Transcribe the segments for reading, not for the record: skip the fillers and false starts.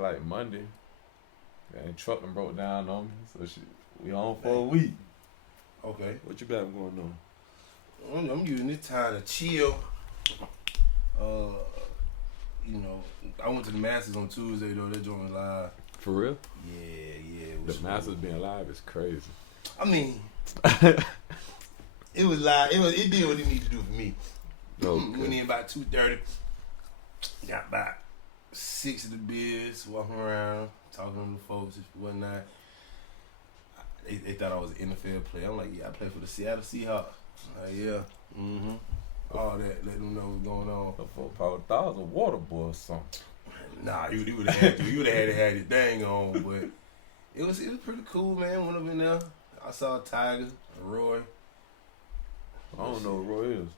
like Monday. And truck done broke down on me, so we home for a week. Okay. What you got going on? I'm using this time to chill. I went to the Masters on Tuesday though. They're doing live. For real? Yeah. The Masters being live is crazy. I mean, it was live. It did what it needed to do for me. Okay. Went in about 2:30. Got about 6 of the beers, walking around, talking to the folks and whatnot. They thought I was an NFL player. I'm like, yeah, I play for the Seattle Seahawks. Yeah. Mm-hmm. All that, let them know what's going on. Probably thought I was a water boy or something. Nah, you would have had to. You would have had to have your thing on, but it was pretty cool, man. Went up in there. I saw Tiger, Roy. I don't know who Roy is.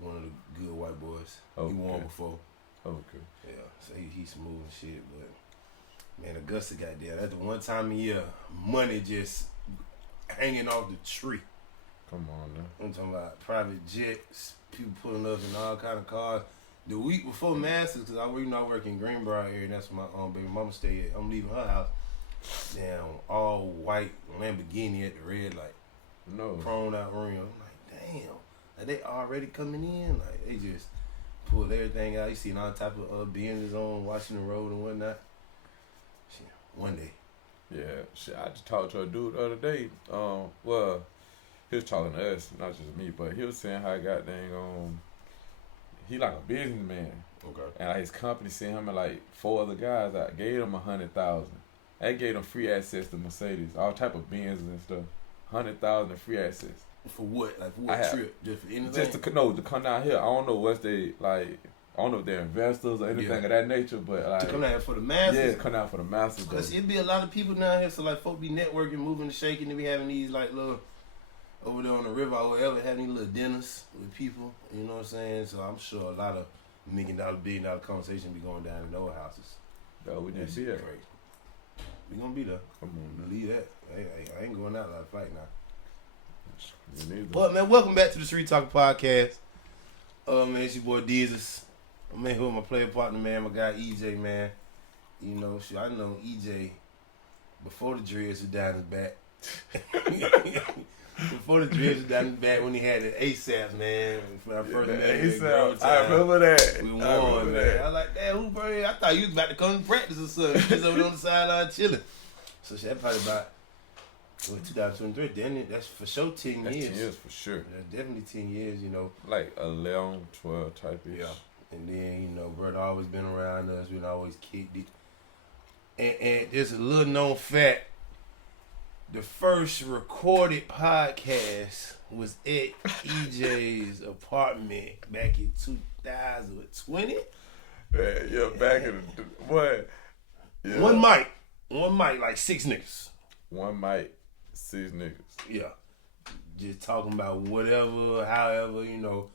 One of the good white boys. Okay. He won before. Okay. Yeah, so he's smooth and shit, but man, Augusta got there. That's the one time a year money just hanging off the tree. Come on now. I'm talking about private jets, people pulling up in all kind of cars. The week before Masters, because I work in Greenbrier area, and that's where my baby mama stay at. I'm leaving her house. Damn, all white Lamborghini at the red light. No. Chrome out rim. I'm like, damn. Like they already coming in. Like they just pulled everything out. You seen all type of Benzes on Washington Road and whatnot. Shit, one day. Yeah, shit. I just talked to a dude the other day. Well, he was talking to us, not just me, but he was saying how he like a businessman. Okay. And like his company sent him and like 4 other guys that gave him $100,000. They gave them free access to Mercedes, all type of Benzes and stuff. $100,000 in free access. For what? Like for what trip? Just for anything? Just to come down here. I don't know what they like. I don't know if they're investors or anything of that nature, but like to come down here for the Masters. Yeah, come down for the Masters. Because it'd be a lot of people down here, so like folk be networking, moving and shaking, and be having these like little over there on the river or whatever, having these little dinners with people. You know what I'm saying? So I'm sure a lot of $1 million, $1 billion conversation be going down in those houses. No, we didn't see that. Crazy. We gonna be there. Come on, man. Believe that. I ain't going out like a fight now. Me neither. Well, man, welcome back to the Street Talk Podcast. Man, it's your boy Dzus. I'm in here with my player partner, man, my guy EJ, man. You know, shit, I know EJ before the dreads were down his back. Before the dreads were down his back when he had the ASAP, man. When I first met him. I remember that. We won, man. I was like, damn, who bro? I thought you was about to come to practice or something. He was over there on the sideline chilling. So shit, that probably about 2023. Then that's for sure 10 years. That's 10 years for sure. That's definitely 10 years, you know. Like 11, 12 type-ish. Yeah. And then, you know, brother always been around us. We always kicked it. And there's a little known fact. The first recorded podcast was at EJ's apartment back in 2020. Yeah, back in the what? Yeah. One mic, like 6 niggas. One mic, 6 niggas. Yeah. Just talking about whatever, however, you know.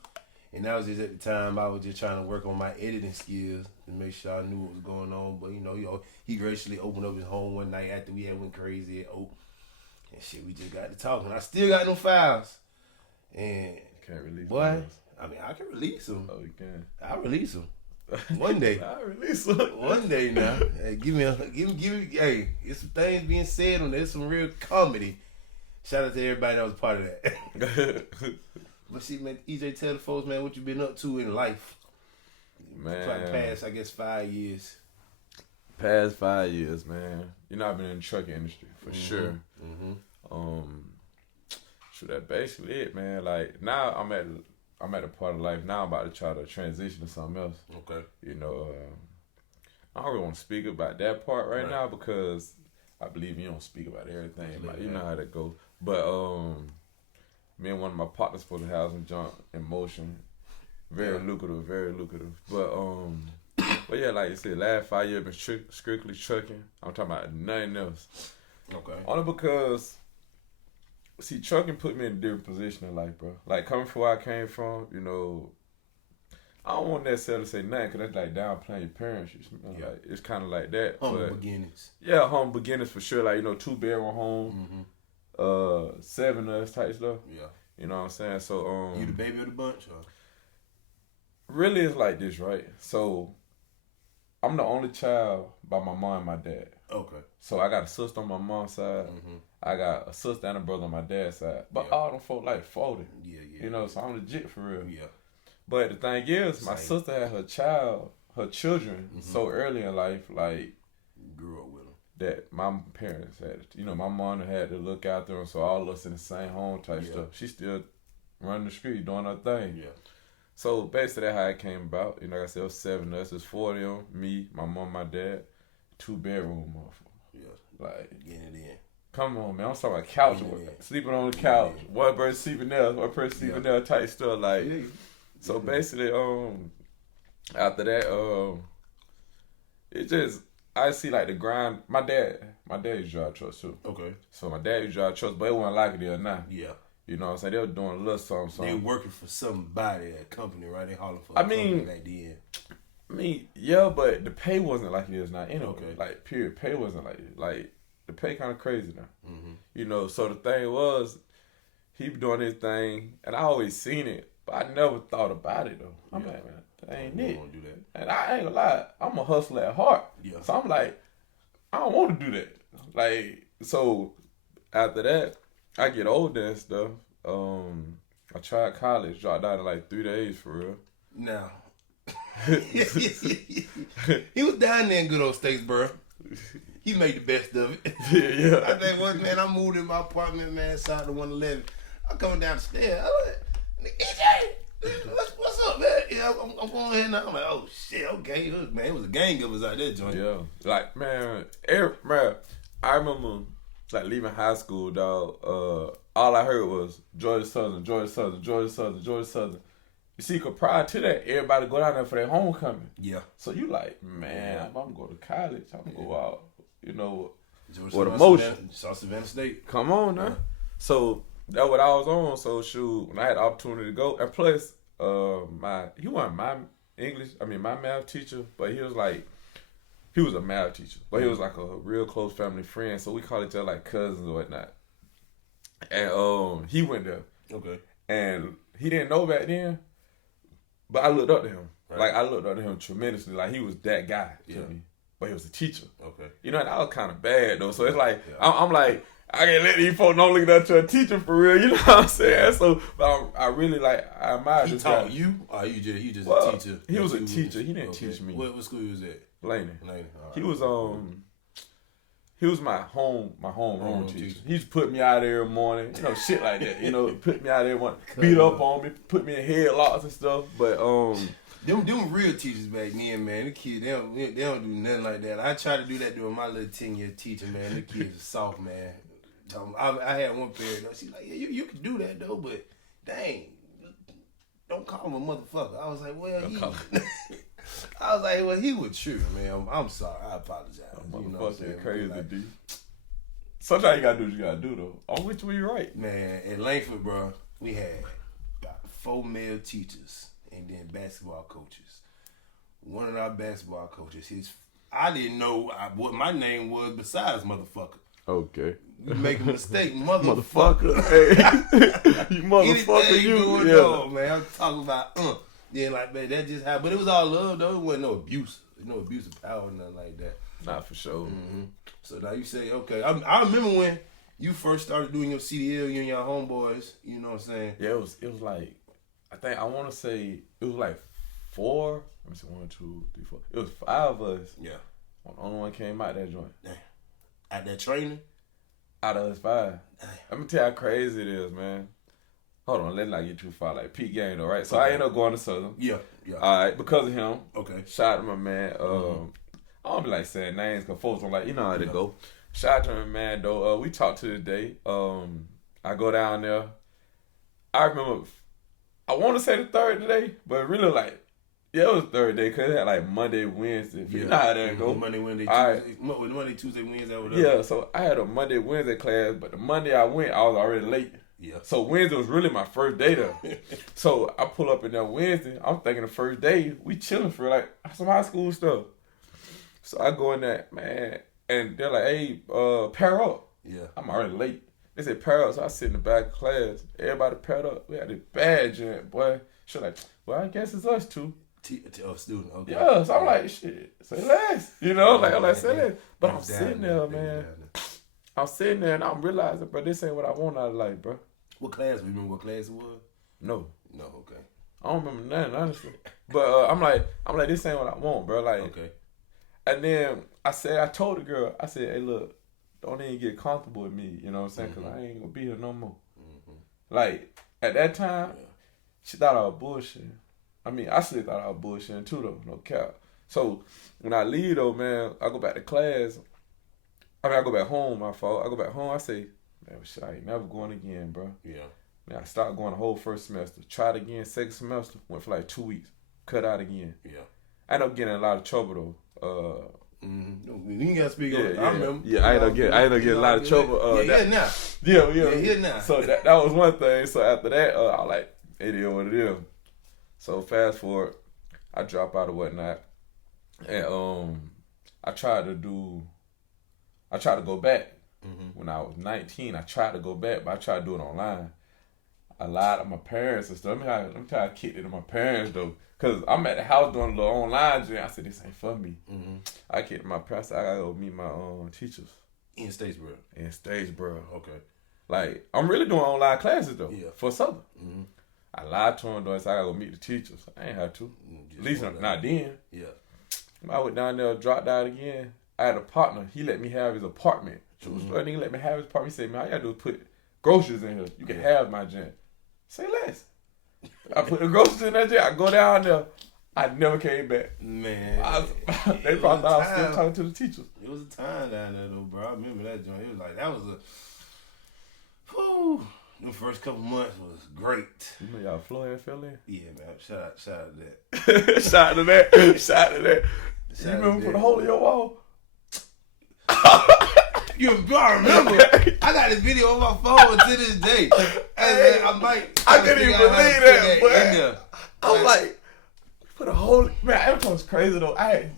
And that was just at the time I was just trying to work on my editing skills to make sure I knew what was going on. But, you know, he graciously opened up his home one night after we had went crazy at Oak. And shit, we just got to talking. I still got no files. And can't release boy, those. I mean, I can release them. Oh, you can. I'll release them. One day. I'll release them. One day now. Hey, give me. Hey, it's some things being said on there. It's some real comedy. Shout out to everybody that was part of that. But see, man, EJ, tell the folks, man, what you been up to in life. Man. Like past, I guess, 5 years. Past 5 years, man. You know, I've been in the trucking industry for sure. Mm-hmm. Shoot, that's basically it, man. Like now, I'm at a part of life now. I'm about to try to transition to something else. Okay. You know, I don't really want to speak about that part right now because I believe you don't speak about everything. Like, you know how that goes. But me and one of my partners for the housing jump in motion. Very lucrative, very lucrative. But yeah, like you said, last 5 years been strictly trucking. I'm talking about nothing else. Okay. Only because, see, trucking put me in a different position in life, bro. Like, coming from where I came from, you know, I don't want necessarily say nothing because that's like downplaying your parents. You know, like, it's kind of like that. Humble beginnings. Yeah, humble beginnings for sure. Like, you know, 2-bedroom home, 7 of us type stuff. Yeah. You know what I'm saying? So, you the baby of the bunch, huh? Really, it's like this, right? So, I'm the only child by my mom and my dad. Okay. So I got a sister on my mom's side. Mm-hmm. I got a sister and a brother on my dad's side. But all them folk like 40. Yeah. You know, so I'm legit for real. Yeah. But the thing is, my sister had her children so early in life, like grew up with them. That my parents had, my mom had to look after them, so all of us in the same home type stuff. She still running the street, doing her thing. Yeah. So basically that's how it came about. Like I said, it was 7 of us. It's 4 of them, me, my mom, my dad, 2-bedroom motherfucker. Yeah. Like, getting it in. Come on, man. I'm talking about couch work. Sleeping on the couch. One person sleeping there, one person sleeping there type stuff. Like, so basically, after that, it just, I see like the grind. My dad used to drive trucks too. Okay. So my dad used to drive trucks, but it wasn't like it is now. Yeah. You know what I'm saying? They were doing a little something. They working for somebody at a company, right? They hauling for a company like the end. Yeah, but the pay wasn't like it is now anyway. Okay. Like, period. Pay wasn't like it. Like, the pay kind of crazy now. Mm-hmm. So the thing was, he be doing his thing, and I always seen it, but I never thought about it, though. I'm like, man, that ain't it. Don't do that. And I ain't gonna lie, I'm a hustler at heart. Yeah. So I'm like, I don't want to do that. Like, so after that, I get older and stuff. I tried college, dropped out in like 3 days for real. Now, he was down there in good old Statesboro. He made the best of it. Yeah. I think once, man, I moved in my apartment, man, south of 111. I'm coming down the stairs. I'm like, EJ, what's up, man? Yeah, I'm going here now. I'm like, oh, shit, okay. Man, it was a gang of us out there, joint. Yeah. Like, man, I remember, like, leaving high school, dog. All I heard was Georgia Southern, Georgia Southern, Georgia Southern, Georgia Southern. You see, cause prior to that, everybody go down there for their homecoming. Yeah. So you like, man, if I'm going to college, I'm going to go out, with emotion. South Savannah State. Come on now. Yeah. So that's what I was on. So shoot, when I had the opportunity to go, and plus, he wasn't my math teacher, but he was a math teacher, but he was like a real close family friend. So we call each other like cousins or whatnot. And he went there. Okay. And he didn't know back then, but I looked up to him. Right. Like, I looked up to him tremendously. Like, he was that guy to me. But he was a teacher. Okay. And I was kind of bad, though. So it's like, I'm like, I can't let these folks not look up to a teacher for real. You know what I'm saying? So, but I really, I admired this guy. He taught you? Or you just a teacher? He was a teacher. He didn't teach me. What school was that? Blaney. Right. He was my homeroom teacher. He used to put me out there every morning, shit like that. Put me out there, beat up on me, put me in headlocks and stuff. But them real teachers back then, man, the kids they don't do nothing like that. I tried to do that during my little 10-year teaching, man. The kids are soft, man. I had one period. She's like, yeah, you can do that though, but dang, don't call him a motherfucker. I was like, well, he was true, man. I'm sorry. I apologize. Motherfucker crazy, D. Sometimes you gotta do what you gotta do, though. On which way you right. Man, in Langford, bro, we had about 4 male teachers and then basketball coaches. One of our basketball coaches, I didn't know what my name was besides motherfucker. Okay. You make a mistake, motherfucker. Hey. You motherfucker, you. On, man. I'm talking about, Then, like, man, that just happened. But it was all love, though. It wasn't no abuse. No abuse of power or nothing like that. Not for sure. Mm-hmm. So now you say, okay. I remember when you first started doing your CDL, you and your homeboys, you know what I'm saying? Yeah, it was like, I want to say, it was like 4. Let me see, 1, 2, 3, 4. It was 5 of us. Yeah. The only one came out that joint. Damn. At that training? Out of us 5. Damn. Let me tell you how crazy it is, man. Hold on, let's not get too far. Like, peak game, though, right? So I ended up going to Southern. Yeah. All right, because of him. Okay. Shout out to my man. I don't be like saying names because folks don't like, you know how they go. Shout out to my man, though. We talked to this day. I go down there. I remember, I want to say the 3rd day, but really it was the 3rd day because it had like Monday, Wednesday. You know how that go. Monday, Wednesday, Tuesday. Monday, Tuesday, Wednesday, whatever. Yeah, so I had a Monday, Wednesday class, but the Monday I went, I was already late. Yeah. So Wednesday was really my first day there. So I pull up in there Wednesday. I'm thinking the first day, we chilling for like some high school stuff. So I go in there, man, and they're like, hey, pair up. Yeah. I'm already late. They said pair up, so I sit in the back of class. Everybody paired up. We had this bad joint, boy. She like, well, I guess it's us two. Student. Okay. Yeah, so I'm like, shit, say less. You know, like I'm like, say less. But I'm sitting there, man. I'm sitting there and I'm realizing, bro, this ain't what I want out of life, bro. What class? You remember what class it was? No. No, okay. I don't remember nothing, honestly. But I'm like, this ain't what I want, bro. Like, okay. And then I told the girl, I said, hey, look, don't even get comfortable with me, you know what I'm saying? Because I ain't going to be here no more. Mm-hmm. Like, at that time, she thought I was bullshitting. I mean, I still thought I was bullshitting too, though, no cap. So, when I leave, though, man, I go back to class. I go back home, my fault. I go back home, I say, man, shit, I ain't never going again, bro. Yeah. Man, I started going the whole first semester. Tried again, second semester, went for like 2 weeks. Cut out again. Yeah. I ended up getting in a lot of trouble, though. You ain't gotta speak on it. I remember. Yeah, I ended up getting a lot of trouble. Yeah. So that was one thing. So after that, I was like, it is what it is. So fast forward, I drop out or whatnot. And I tried to go back. When I was 19, I tried to go back, but I tried to do it online. I lied to my parents and stuff. Let me try to kick it to my parents, though. Because I'm at the house doing a little online journey. I said, this ain't for me. I kicked my parents. I got to go meet my teachers. In Statesboro? In Statesboro. Okay. Like, I'm really doing online classes, though. Yeah. For Southern. I lied to them, though. So I got to go meet the teachers. I ain't had to. At least not then. Yeah. I went down there, dropped out again. I had a partner. He let me have his apartment. Nigga let me have his apartment. He said, man, all you got to do is put groceries in here. You can have my gym. Say less. I put the groceries in that gym. I go down there. I never came back. Man. They probably thought I was still talking to the teachers. It was a time down there, though, bro. I remember that joint. It was like, that was whew. The first couple months was great. You know y'all Floyd fell in? Yeah, man. Shout out to that. Shout out to that. You remember for the hole in your wall? I remember. I got this video on my phone to this day. I couldn't even believe that, but I was like, put a whole man. That was crazy though. I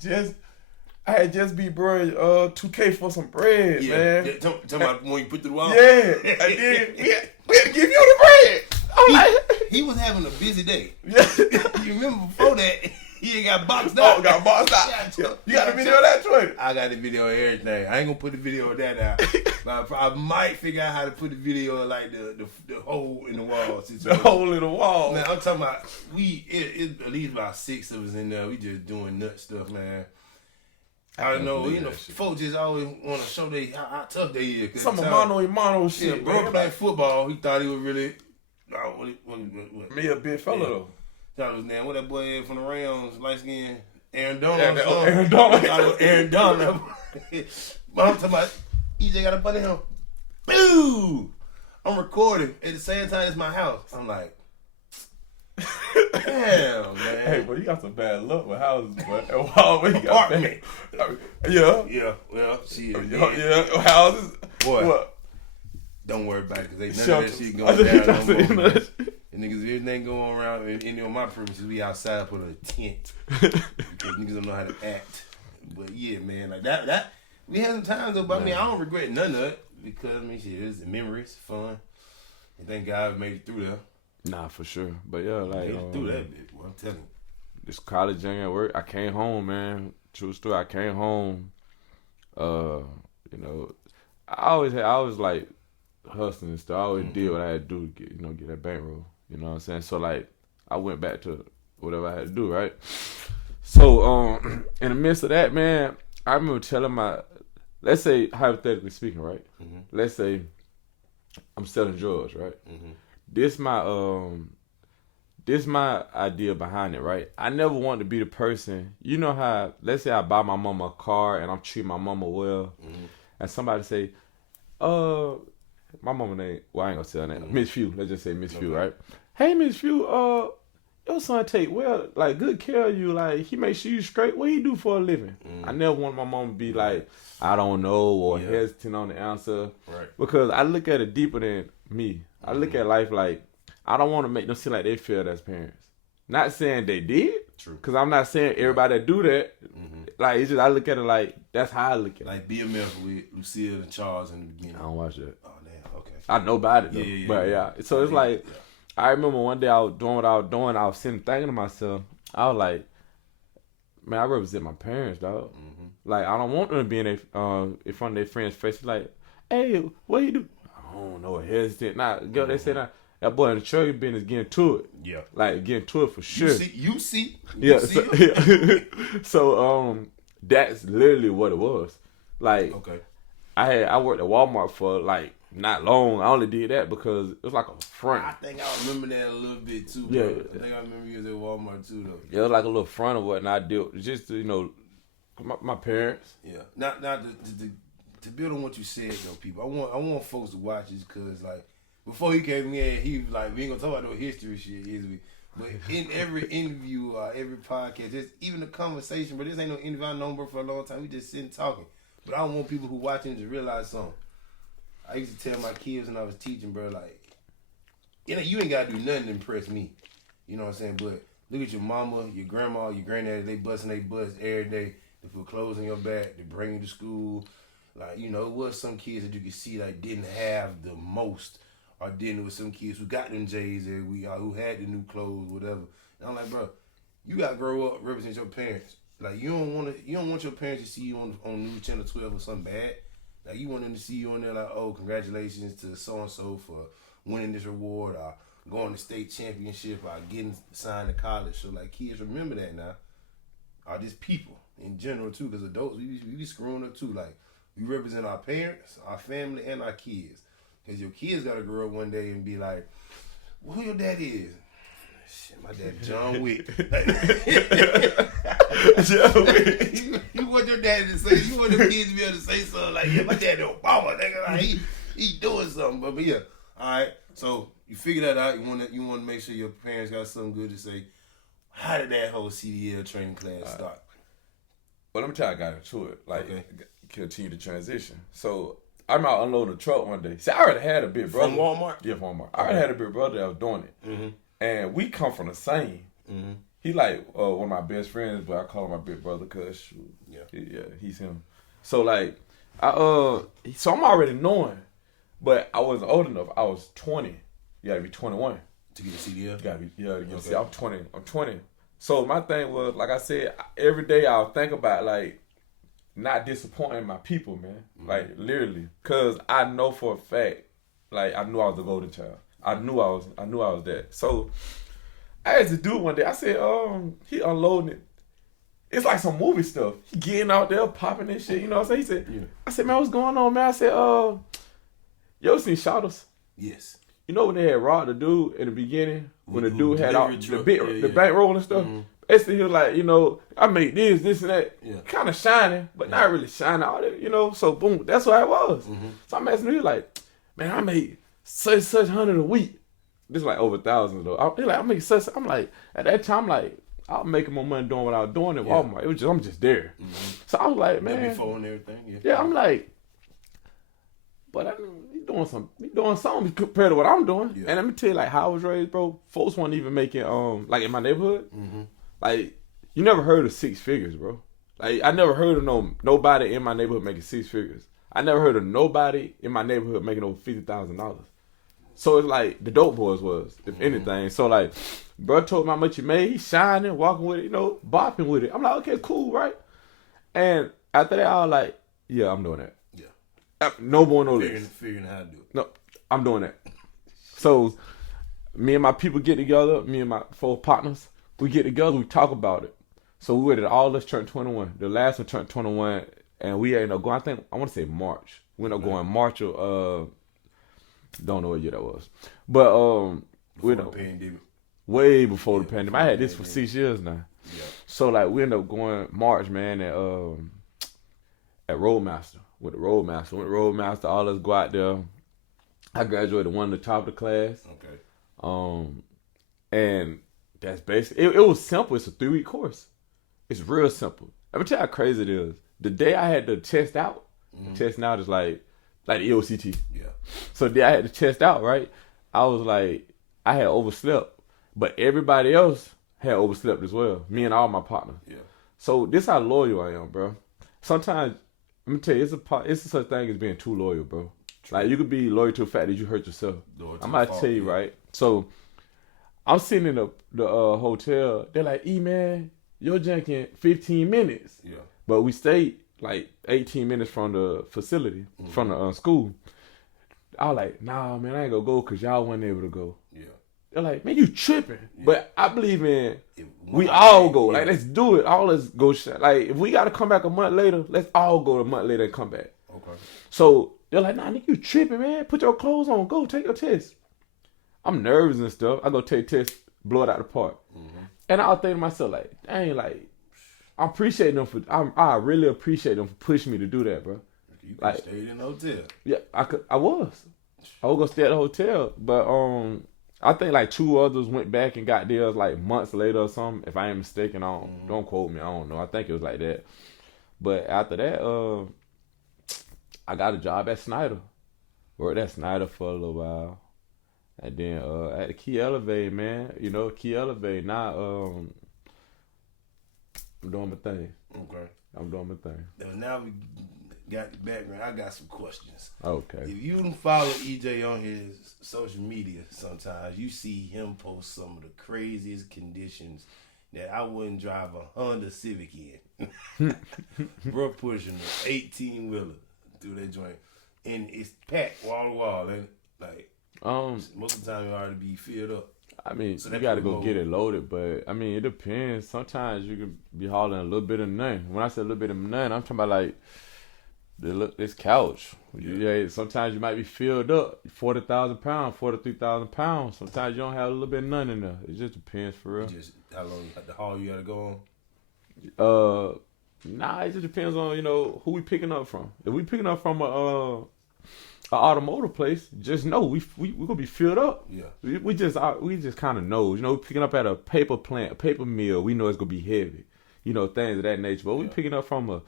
had just beat bro 2K for some bread, man. Yeah, talking about when you put the wall. Yeah, and then we had to give you the bread. He was having a busy day. You remember before that? He ain't got boxed out. Oh, got boxed out. You got a video of that, Troy? I got the video of everything. I ain't gonna put the video of that out. But I might figure out how to put the video of like the hole in the wall situation. The hole in the wall. Man, I'm talking about it at least about 6 of us in there. We just doing nut stuff, man. I don't know, folks just always want to show how tough they is. Some mano shit, bro. Playing football, he thought he was really. Me a big fella though. What that boy is from the Rams, light skin, Aaron Donald. Aaron Donald. Aaron Donald. But I'm talking about, EJ got a buddy him. Boo! I'm recording at the same time as my house. I'm like, damn, man. Hey, but you got some bad luck with houses, but you got bad. Yeah. Well, shit. Yeah. Houses. What? Don't worry about it, because ain't none of that shit going down no more. And niggas, everything going around any on my premises, we outside put a tent. Because niggas don't know how to act. But yeah, man, like that we had some times though, but I mean, I don't regret none of it. Because, I mean, shit, it was memories, fun. And thank God we made it through there. Nah, for sure. But yeah, like. Made it through that bit, boy, I'm telling you. This college young at work, I came home, man. True story, I came home. I always like hustling and stuff. I always did what I had to do to get that bankroll. You know what I'm saying? So, like, I went back to whatever I had to do, right? So, in the midst of that, man, I remember telling let's say, hypothetically speaking, right? Mm-hmm. Let's say I'm selling drugs, right? Mm-hmm. This my idea behind it, right? I never wanted to be the person, you know how, let's say I buy my mama a car and I'm treating my mama well, and somebody say, my mama name, well, I ain't gonna say her name, Miss Few, let's just say Miss Few, right? Hey, Miss Few, your son take good care of you. Like, he make sure you straight. What he do for a living? I never want my mom to be like, I don't know, or hesitant on the answer. Right. Because I look at it deeper than me. I look at life like, I don't want to make them seem like they failed as parents. Not saying they did. True. Because I'm not saying everybody that do that. Like, it's just, I look at it like, that's how I look at it. Like BMF with Lucille and Charles in the beginning. I don't watch that. Oh, damn. Okay. I know about it, though. But yeah. So it's like, I remember one day I was doing what I was doing. I was sitting thinking to myself, I was like, man, I represent my parents, dog. Like, I don't want them to be in front of their friends' faces like, hey, what you do? I don't know, hesitant. Nah, girl, they say that boy in the trade business getting to it. Yeah. Like, getting to it for sure. You see. So, that's literally what it was. Like, okay. I worked at Walmart for, like, not long. I only did that because it was like a front. I think I remember that a little bit too, bro. Yeah. I think I remember you was at Walmart too, though. Yeah, it was like a little front of what, and I did just to, you know, my parents. Yeah. Now to build on what you said, though, people, I want folks to watch this because, like, before he came in, he was like, we ain't gonna talk about no history shit, is we? But in every interview, every podcast, just even a conversation, but this ain't no interview. I know him for a long time. We just sitting talking. But I want people who watching to realize something. I used to tell my kids when I was teaching, bro, like, you know, you ain't gotta do nothing to impress me. You know what I'm saying? But look at your mama, your grandma, your granddaddy, they busting their butts every day to put clothes on your back, to bring you to school. Like, you know, it was some kids that you could see like didn't have the most, or didn't with some kids who got them J's every week, or who had the new clothes, whatever. And I'm like, bro, you gotta grow up, represent your parents. Like, you don't want your parents to see you on News Channel 12 or something bad. Like, you want them to see you on there like, oh, congratulations to so-and-so for winning this reward, or going to state championship, or getting signed to college. So, like, kids remember that now. Or just people in general, too, because adults, we be screwing up, too. Like, we represent our parents, our family, and our kids. Because your kids got to grow up one day and be like, well, who your dad is? Shit, my dad John Wick. John Wick. You want your daddy to say, you want them kids to be able to say something like, yeah, my dad Obama, nigga. Like, he doing something. But yeah, all right. So you figure that out. You want to make sure your parents got something good to say. How did that whole CDL training class start? Well, let me tell you, I got into it. Like, continue to transition. So I'm out unloading the truck one day. See, I already had a big brother. From Walmart? Yeah, from Walmart. I already had a big brother that was doing it. Mm-hmm. And we come from the same. Mm-hmm. He like one of my best friends, but I call him my big brother because he's him. So like, so I'm already knowing, but I wasn't old enough. I was 20. You gotta be 21 to get a CDL. You gotta be to get a CDL. I'm 20. So my thing was, like I said, every day I'll think about like not disappointing my people, man. Mm-hmm. Like literally, cause I know for a fact, like I knew I was a golden child. I knew I was that. So I had to do it one day. I said, he unloading it. It's like some movie stuff. He getting out there, popping and shit. You know what I'm saying? He said, I said, man, what's going on, man? I said, you ever seen Shotters? Yes. You know when they had robbed the dude in the beginning? When the dude had all the bankroll and stuff? Mm-hmm. Basically, he was like, you know, I made this and that. Yeah. Kind of shining, but not really shining all that, you know? So, boom, that's what I was. Mm-hmm. So I'm asking him, he was like, man, I made such $100 a week. This is like over thousands though. He's like, I make such. I'm like, at that time, like, I was making more money doing what I was doing at Walmart. It was just, I'm just there. Mm-hmm. So I was like, man. Before and everything. Yeah, I'm like, but I mean, he doing something compared to what I'm doing. Yeah. And let me tell you, like, how I was raised, bro. Folks weren't even making, like, in my neighborhood. Mm-hmm. Like, you never heard of 6 figures, bro. Like, I never heard of nobody in my neighborhood making 6 figures. I never heard of nobody in my neighborhood making over $50,000. So it's like the dope boys was, if anything. So like, bro told me how much he made. He's shining, walking with it, you know, bopping with it. I'm like, okay, cool, right? And after that, I was like, yeah, I'm doing that. Yeah. No more, no less. Figuring how to do it. No, I'm doing that. So me and my people get together, me and my 4 partners, we get together, we talk about it. So we waited, all of us turned 21. The last one turned 21, and we ended up going, I want to say March. We ended up going March of, don't know what year that was. But, we know, way before the pandemic. I had this for 6 years now. Yeah. So, like, we ended up going March, man, at Roadmaster. With the Roadmaster, all of us go out there. I graduated one of the top of the class. Okay. And that's basically, it was simple. It's a 3-week course. It's real simple. Let me tell you how crazy it is. The day I had to test out, testing out is like the EOCT. Yeah. So the day I had to test out, right? I was like, I had overslept, but everybody else had overslept as well. Me and all my partners. Yeah. So this how loyal I am, bro. Sometimes, let me tell you, it's a such thing as being too loyal, bro. True. Like, you could be loyal to the fact that you hurt yourself. I'm about to tell you, right? So I'm sitting in the hotel. They're like, man, your junkin 15 minutes. Yeah. But we stayed like 18 minutes from the facility, from the school. I was like, nah, man, I ain't gonna go because y'all wasn't able to go. Yeah. They're like, man, you tripping. Yeah. But I believe in we all go. Yeah. Like, let's do it. All let's go. Like, if we got to come back a month later, let's all go a month later and come back. Okay. So they're like, nah, nigga, you tripping, man. Put your clothes on. Go take your test. I'm nervous and stuff. I go take test, blow it out the park. And I was thinking to myself, like, dang, like, I appreciate them for. I really appreciate them for pushing me to do that, bro. You could stayed in the hotel. Yeah, I was gonna stay at the hotel, but I think like 2 others went back and got theirs like months later or something. If I ain't mistaken, don't quote me. I don't know. I think it was like that. But after that, I got a job at Snyder. Worked at Snyder for a little while, and then at the Key Elevate, man. You know, Key Elevate. Now I'm doing my thing. Okay. I'm doing my thing. Now we got the background. I got some questions. Okay. If you don't follow EJ on his social media, sometimes you see him post some of the craziest conditions that I wouldn't drive a Honda Civic in. Bro pushing an 18-wheeler through that joint, and it's packed wall to wall, and like most of the time it already be filled up. I mean, so you got to go get it loaded, but I mean, it depends. Sometimes you can be hauling a little bit of nothing. When I say a little bit of nothing, I'm talking about like this couch. Yeah. Sometimes you might be filled up, 40,000 pounds, 43,000 pounds. Sometimes you don't have a little bit of nothing in there. It just depends for real. Just how long the haul you got to go on? Nah, it just depends on who we picking up from. If we picking up from a automotive place, just know we gonna be filled up. Yeah. We just kind of know. We picking up at a paper plant, a paper mill. We know it's gonna be heavy. Things of that nature. But we picking up from a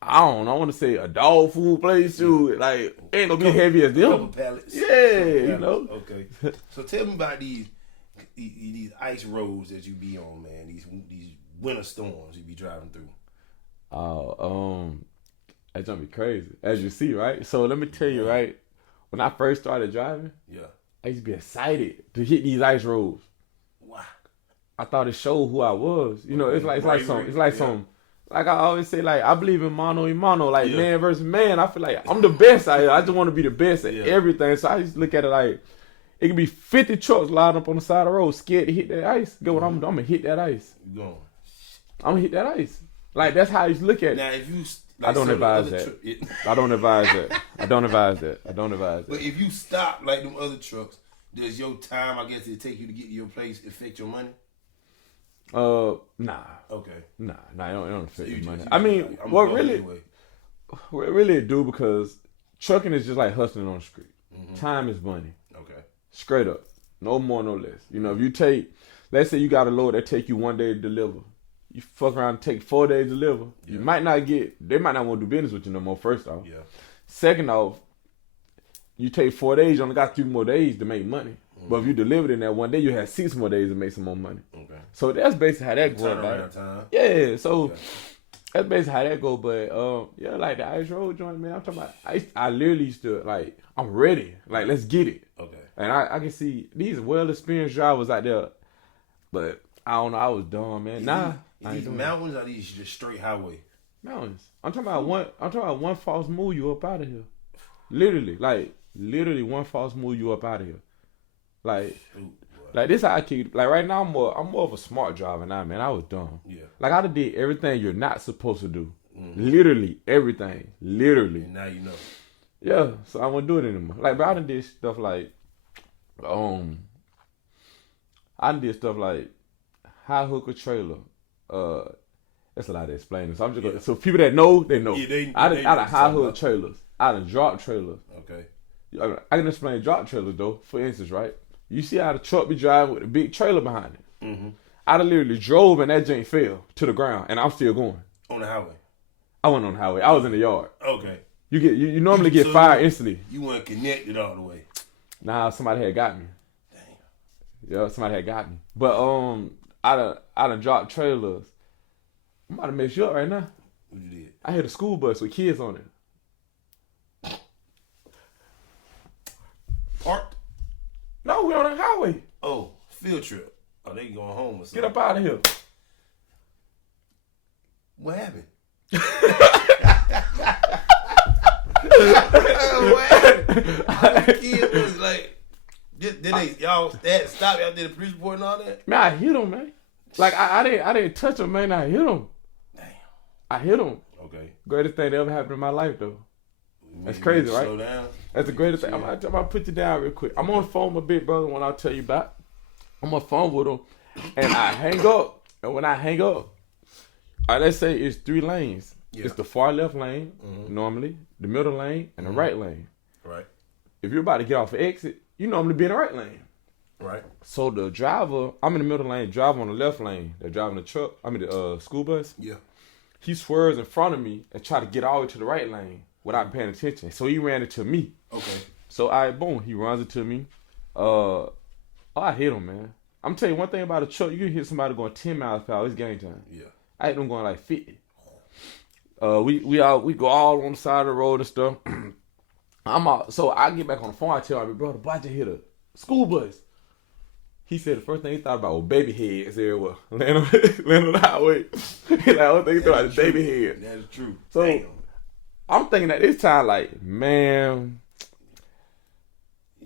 I don't know. I want to say a dog food place too. Like ain't gonna be heavy as them. Couple pallets. Yeah, Okay. So tell me about these ice roads that you be on, man. These winter storms you be driving through. That's gonna be crazy, as you see, right? So let me tell you, right? When I first started driving, I used to be excited to hit these ice roads. Wow. I thought it showed who I was. It's like some. Like I always say, like I believe in mano y mano, like man versus man. I feel like I'm the best out here. I just want to be the best at everything. So I just look at it like it could be 50 trucks lined up on the side of the road, scared to hit that ice. Go what I'm gonna hit that ice. You going? I'm gonna hit that ice. Like that's how I used to look at it. Now if you I don't advise that. I don't advise that. I don't advise that. But if you stop like them other trucks, does your time, I guess, it take you to get to your place affect your money? Nah. Okay. Nah, it don't affect your money. Anyway. What really it do, because trucking is just like hustling on the street. Time is money. Okay. Straight up. No more, no less. If you take, let's say you got a load that take you 1 day to deliver. You fuck around and take 4 days to deliver. Yeah. They might not want to do business with you no more, first off. Yeah. Second off, you take 4 days, you only got 3 more days to make money. But if you delivered in that 1 day, you have 6 more days to make some more money. Okay. So that's basically how that goes. Turnaround time. Yeah, so that's basically how that go. But like the ice road joint, man, I'm talking about, I literally used to, like, I'm ready. Like, let's get it. Okay. And I can see these well-experienced drivers out there, but I don't know, I was dumb, man. These mountains or these just straight highway? Mountains. I'm talking about one false move, you up out of here. Literally one false move, you up out of here. Like this how I keep. Like right now, I'm more of a smart driver now, man. I was dumb. Yeah. Like I done did everything you're not supposed to do. Literally everything. Literally. And now you know. Yeah. So I won't do it anymore. Like, but I done did stuff like, high hook a trailer. That's a lot to explain. So I'm just gonna, so people that know, they know. Yeah, I done high hook trailers. I done drop trailers. Okay. I can explain drop trailers though. For instance, right? You see how the truck be driving with a big trailer behind it. Mm-hmm. I done literally drove and that jank fell to the ground, and I'm still going. On the highway? I wasn't on the highway. I was in the yard. Okay. You normally get fired instantly. You weren't connected all the way. Nah, somebody had got me. Damn. Yeah, somebody had got me. But I done dropped trailers. I'm about to mess you up right now. What you did? I hit a school bus with kids on it. Parked? No, we on the highway. Oh, field trip. Oh, they going home or something. Get up out of here. What happened? Kid was like, did they y'all stop y'all did the police report and all that? Man, I hit him, man. Like I didn't touch him, man. I hit him. Damn. I hit him. Okay. Greatest thing that ever happened in my life, though. That's crazy, right? Slow down. That's the greatest thing. I'm gonna put you down real quick. I'm on the phone with my big brother when I'll tell you about. I'm on the phone with him, and I hang up. And when I hang up, let's say it's 3 lanes. Yeah. It's the far left lane, normally, the middle lane, and the right lane. Right. If you're about to get off the exit, you normally be in the right lane. Right. So the driver, I'm in the middle lane, driver on the left lane. They're driving the truck. The school bus. Yeah. He swerves in front of me and try to get all the way to the right lane without paying attention. So he ran into me. Okay. So boom, he runs into me. I hit him, man. I'm telling you one thing about a truck, you can hit somebody going 10 miles per hour, it's game time. Yeah. I hit them going like 50. We go all on the side of the road and stuff. I'm out. So I get back on the phone, I tell my brother, boy, I just hit a school bus. He said the first thing he thought about was baby heads everywhere. Land on the highway. He like, only thing he thought about is baby head. That is true. So damn. I'm thinking at this time, like, man,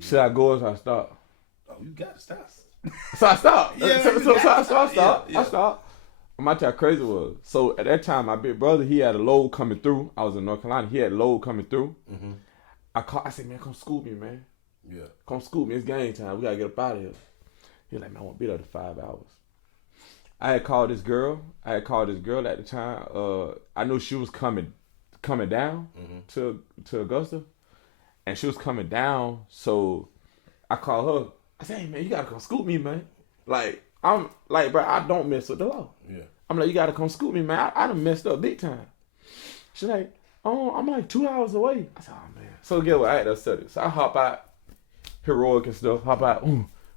should I go or should I stop? Oh, you gotta stop. So I stopped. Yeah, so I stopped. Yeah. I stopped. I'm gonna tell you how crazy it was. So at that time, my big brother, he had a load coming through. I was in North Carolina. He had a load coming through. Mm-hmm. I said, man, come scoop me, man. Yeah. Come scoop me. It's game time. We gotta get up out of here. He was like, man, I won't be there to 5 hours. I had called this girl at the time. I knew she was coming down to Augusta. And she was coming down. So I called her. I said, hey, man, you gotta come scoop me, man. Like, I'm like, bro, I don't mess with the law. Yeah. I'm like, you gotta come scoop me, man. I done messed up big time. She's like, oh, I'm like 2 hours away. I said, oh, man. So get what? I had to study. So I hop out, heroic and stuff,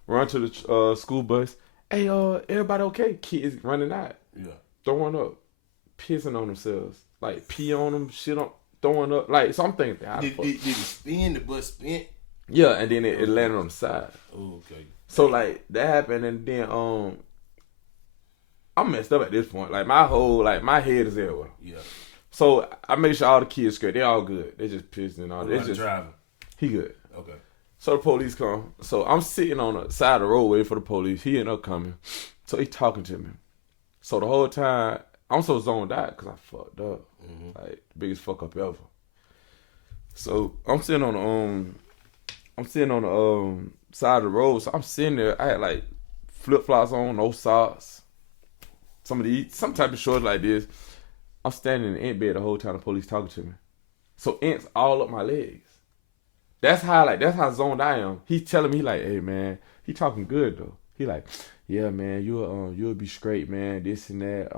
run to the school bus. Hey, everybody okay? Kids running out. Yeah. Throwing up. Pissing on themselves. Like, pee on them, shit on, throwing up. Like, so I'm thinking, did it spin? The bus spin? Yeah, and then it landed on the side. Oh, okay. So, like, that happened, and then, I'm messed up at this point. Like, my head is everywhere. Yeah. So, I made sure all the kids straight. They all good. They just pissed and all that. They just driving. He good. Okay. So the police come. So I'm sitting on the side of the road waiting for the police. He ended up coming. So he talking to me. So the whole time, I'm so zoned out because I fucked up. Mm-hmm. Like, the biggest fuck up ever. So I'm sitting on the side of the road. So I'm sitting there. I had like flip-flops on, no socks. Some type of shorts like this. I'm standing in the ant bed the whole time the police talking to me. So ants all up my legs. That's how zoned I am. He telling me, like, hey, man, he talking good, though. He like, yeah, man, you'll be straight, man, this and that.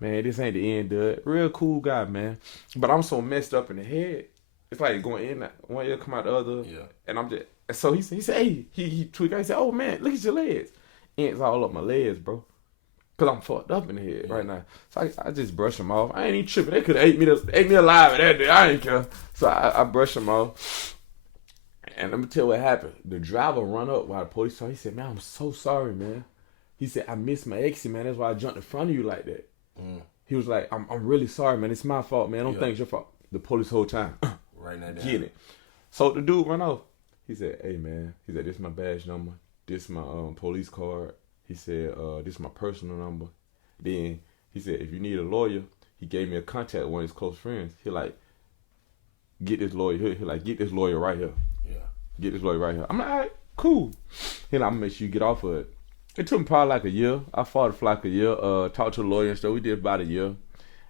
Man, this ain't the end of it. Real cool guy, man. But I'm so messed up in the head. It's like going in, one ear come out the other. Yeah. And I'm just, so he said, hey, he tweaked. He said, oh, man, look at your legs. Ants all up my legs, bro. Because I'm fucked up in the head right now. So I just brush them off. I ain't even tripping. They could have ate me alive at that day. I ain't care. So I brush them off. And let me tell you what happened. The driver run up while the police saw. He said, man, I'm so sorry, man. He said, I missed my exit, man. That's why I jumped in front of you like that. Mm. He was like, I'm really sorry, man. It's my fault, man. I don't think it's your fault. The police whole time. Right now. Get it. So the dude run off. He said, hey, man. He said, this is my badge number. This is my police card. He said, this is my personal number. Then he said, if you need a lawyer, he gave me a contact with one of his close friends. He like, get this lawyer here. He like, get this lawyer right here. Yeah. Get this lawyer right here. I'm like, all right, cool. He like, I'm gonna make sure you get off of it. It took me probably like a year. I fought it for like a year. Talked to the lawyer and stuff. We did about a year.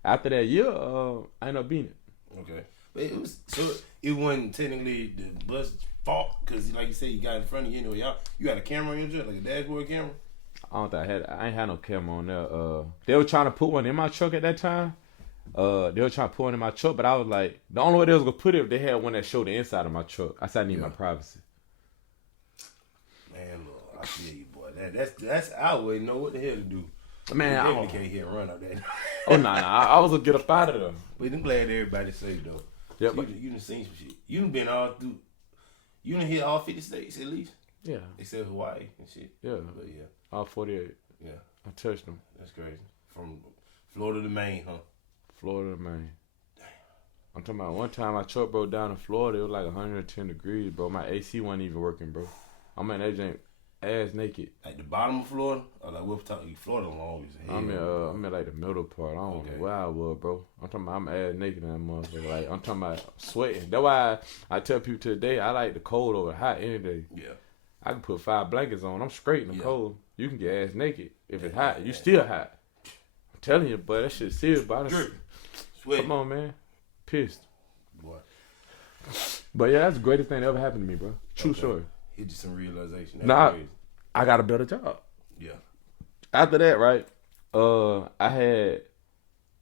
After that year, I ended up beating it. Okay. But it wasn't technically the bus fault because, like you said, you got in front of you. You got a camera on your truck, like a dashboard camera. I don't think I ain't had no camera on there. They were trying to put one in my truck at that time. They were trying to put one in my truck, but I was like, the only way they was gonna put it if they had one that showed the inside of my truck. I said I need my privacy. Man, look, I feel you, boy. That's I wouldn't know what the hell to do. Man, I definitely can't hit and run up that. Oh nah, I was gonna get up out of there. But I'm glad everybody safe though. Yeah, so you done seen some shit. You done been all through. You done hit all 50 states at least. Yeah, except Hawaii and shit. Yeah, but yeah. All 48. Yeah. I touched them. That's crazy. From Florida to Maine, huh? Florida to Maine. I'm talking about one time my truck broke down in Florida. It was like 110 degrees, bro. My AC wasn't even working, bro. I'm in that jank ass naked. At the bottom of Florida? Or like what talking? Florida always. I'm in like the middle part. I don't know where I was, bro. I'm talking about I'm ass naked in that motherfucker. Like I'm talking about sweating. That's why I tell people today I like the cold over hot any day. Yeah. I can put 5 blankets on. I'm straight in the cold. You can get ass naked. If it's hot, you still hot. I'm telling you, boy, that shit's serious, bro. Come on, man. Pissed. Boy. But yeah, that's the greatest thing that ever happened to me, bro. True story. Hit you some realization. I got a better job. Yeah. After that, right? I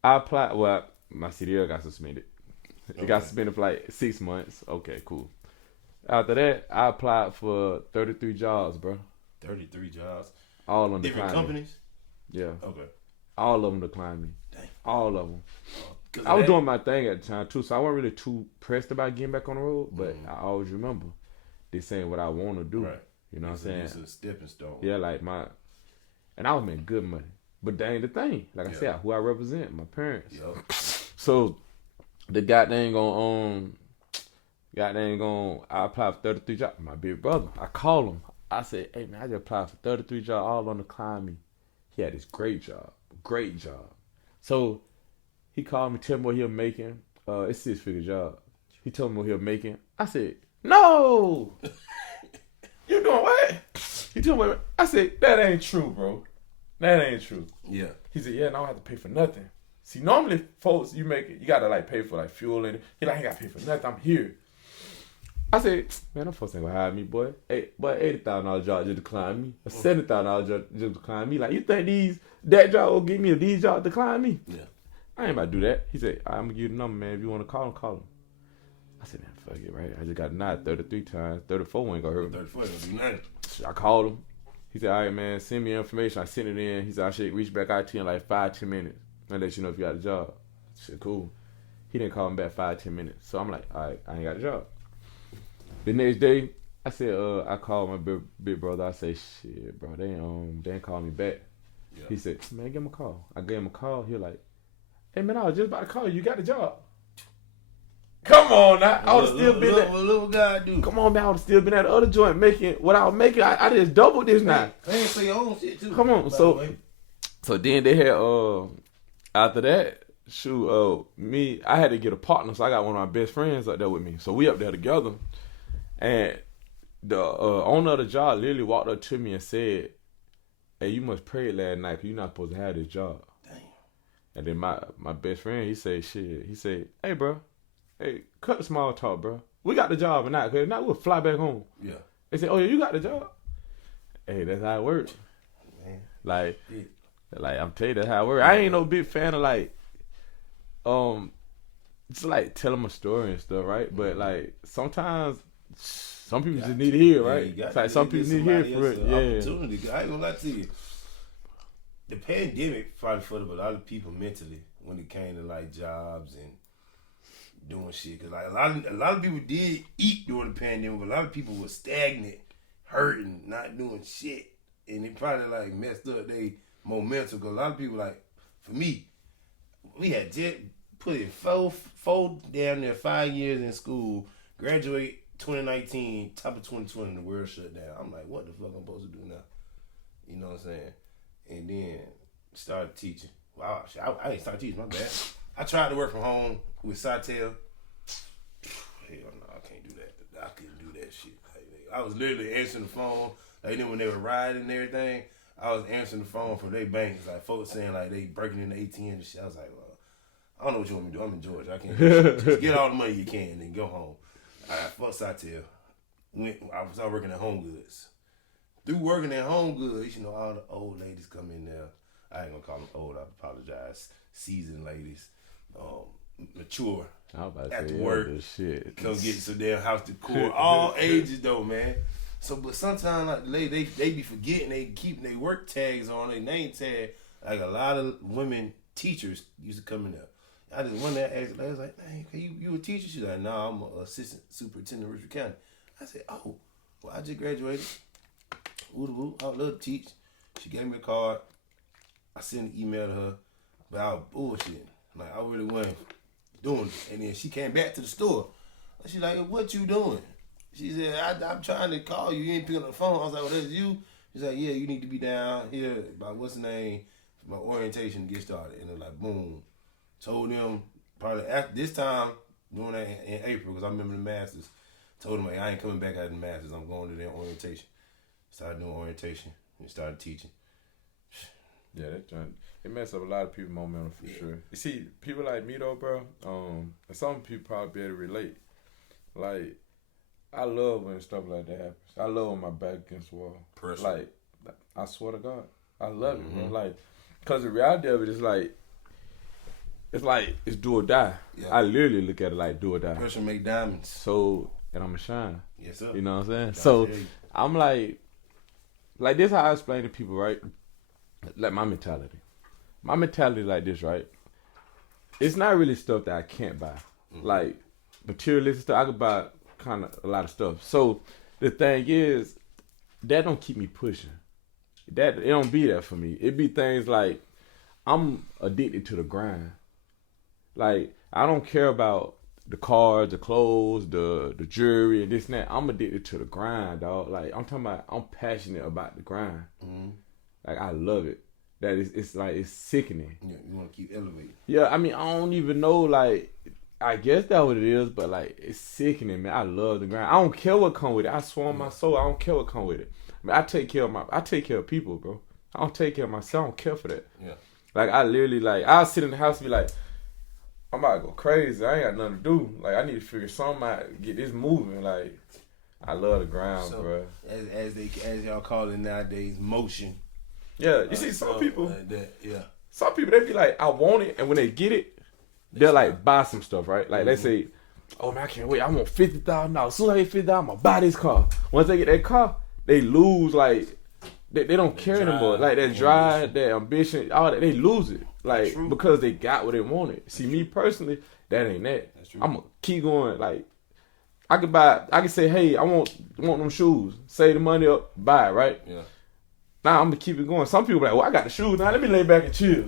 applied. Well, my CDL got suspended. It got suspended for like 6 months. Okay, cool. After that, I applied for 33 jobs, bro. 33 jobs. All of them different companies. Yeah. Okay. All of them declined me. Dang. All of them. I was doing my thing at the time too, so I wasn't really too pressed about getting back on the road. But I always remember this ain't what I want to do. Right. You know what I'm saying? It's a stepping stone. Yeah, like and I was making good money. But that ain't the thing. Like I said, who I represent, my parents. Yep. So the goddamn I applied for 33 jobs. My big brother, I called him. I said, hey man, I just applied for 33 jobs, all on the climb me. He had this great job. So he called me, tell me what he was making. It's a 6-figure job. He told me what he was making. I said, no! You doing what? He told me, I said, that ain't true, bro. That ain't true. Yeah. He said, yeah, and I don't have to pay for nothing. See, normally, folks, you gotta like pay for like fuel and he like, I ain't gotta pay for nothing. I'm here. I said, man, them folks ain't gonna hire me, boy. $80,000 job just declined me. A $70,000 job just declined me. Like, you think that job will give me, these jobs decline me? Yeah. I ain't about to do that. He said, I'm gonna give you the number, man. If you wanna call him, call him. I said, man, fuck it, right? I just got denied 33 times. 34 ain't gonna hurt me. 34 ain't gonna be nothing. I called him. He said, all right, man, send me information. I sent it in. He said, I should reach back out to you in like 5-10 minutes and let you know if you got a job. I said, cool. He didn't call him back 5-10 minutes. So I'm like, all right, I ain't got a job. The next day, I said, I called my big brother. I said, shit, bro, they ain't call me back. Yeah. He said, man, give him a call. I gave him a call. He was like, hey, man, I was just about to call you. You got a job. Come on now. I would have still been there. What little guy do? Come on, man. I would have still been at the other joint making what I was making. I just doubled this now. Paying for your own shit, too. Come on. So then they had, after that, I had to get a partner. So I got one of my best friends up there with me. So we up there together. And the owner of the job literally walked up to me and said, hey, you must pray last night because you're not supposed to have this job. Damn. And then my best friend, he said, hey, bro. Hey, cut the small talk, bro. We got the job or not, because now we'll fly back home. Yeah. They said, oh, yeah, you got the job? Hey, that's how it works. Man. Like I'm telling you, that's how it works. I ain't no big fan of, like, just, like, telling my story and stuff, right? But, like, sometimes some people just need to hear, right? Yeah, it's like some people need to hear for it. Yeah. Opportunity. I ain't gonna lie to you. The pandemic probably for a lot of people mentally when it came to, like, jobs and doing shit, cause like a lot of people did eat during the pandemic, but a lot of people were stagnant, hurting, not doing shit, and it probably like messed up their momentum. Cause a lot of people, like for me, we had just put in four down there 5 years in school, graduate 2019, top of 2020, the world shut down. I'm like, what the fuck I'm supposed to do now? You know what I'm saying? And then started teaching. Wow, I didn't start teaching. My bad. I tried to work from home with Satel. Hell no, I can't do that. I couldn't do that shit. I was literally answering the phone. Like then when they were riding and everything, I was answering the phone from their banks. Like folks saying like they breaking in the ATM and shit. I was like, well, I don't know what you want me to do. I'm in Georgia. I can't do shit. Just get all the money you can and then go home. I fuck Satel. I was out working at Home Goods. Through working at Home Goods, you know, all the old ladies come in there. I ain't gonna call them old. I apologize. Seasoned ladies. Mature at the work, shit. Come get some damn house decor, all ages though, man. So, but sometimes like they be forgetting they keeping their work tags on, their name tag. Like a lot of women teachers used to come in there. I just one day asked, I was like, "Hey, you a teacher?" She's like, "No, I'm an assistant superintendent of Richard County." I said, "Oh, well, I just graduated. Woo woo, I would love to teach." She gave me a card. I sent an email to her, but I was bullshitting. Like, I really wasn't doing it. And then she came back to the store. She's like, what you doing? She said, I'm trying to call you. You ain't picking up the phone. I was like, well, that's you? She's like, yeah, you need to be down here by what's the name, my orientation to get started. And then like, boom. Told them probably after this time, doing that in April, because I remember the Masters. Told them, like, I ain't coming back out of the Masters. I'm going to their orientation. Started doing orientation and started teaching. Yeah, it messed up a lot of people's momentum for sure. You see, people like me though, bro, and some people probably be able to relate. Like, I love when stuff like that happens. I love when my back against the wall. Pressure. Like, I swear to God, I love it, man. Like, cause the reality of it is like, it's do or die. Yeah. I literally look at it like do or die. Pressure make diamonds. So, and I'm a shine. Yes, sir. You know what I'm saying? So, I'm like this how I explain to people, right? Like my mentality. My mentality like this, right? It's not really stuff that I can't buy. Like, materialistic stuff, I could buy kind of a lot of stuff. So, the thing is, that don't keep me pushing. It don't be that for me. It be things like, I'm addicted to the grind. Like, I don't care about the cars, the clothes, the jewelry, and this and that. I'm addicted to the grind, dog. Like, I'm passionate about the grind. Like, I love it. That it's like, it's sickening. Yeah, you want to keep elevating. Yeah, I mean, I don't even know, like, I guess that's what it is, but like, it's sickening, man. I love the grind. I don't care what come with it. I swear on my soul, I don't care what come with it. I mean, I take care of people, bro. I don't take care of myself. I don't care for that. Yeah. Like, I literally, like, I'll sit in the house and be like, I'm about to go crazy. I ain't got nothing to do. Like, I need to figure something out, get this moving. Like, I love the ground, so, bro. As y'all call it nowadays, motion. Yeah, you see some people. Like that, yeah. Some people, they be like, I want it, and when they get it, they'll like buy some stuff, right? Like, they say, oh man, I can't wait. I want $50,000. As soon as I get $50,000, I'm gonna buy this car. Once they get that car, they lose, like, they don't care anymore. Like, that drive, that ambition, all that, they lose it. Like, because they got what they wanted. See, me personally, that ain't that. I'm gonna keep going. Like, I could say, hey, I want them shoes. Save the money up, buy it, right? Yeah. Now I'm gonna keep it going. Some people like, well, I got the shoes. Now let me lay back and chill.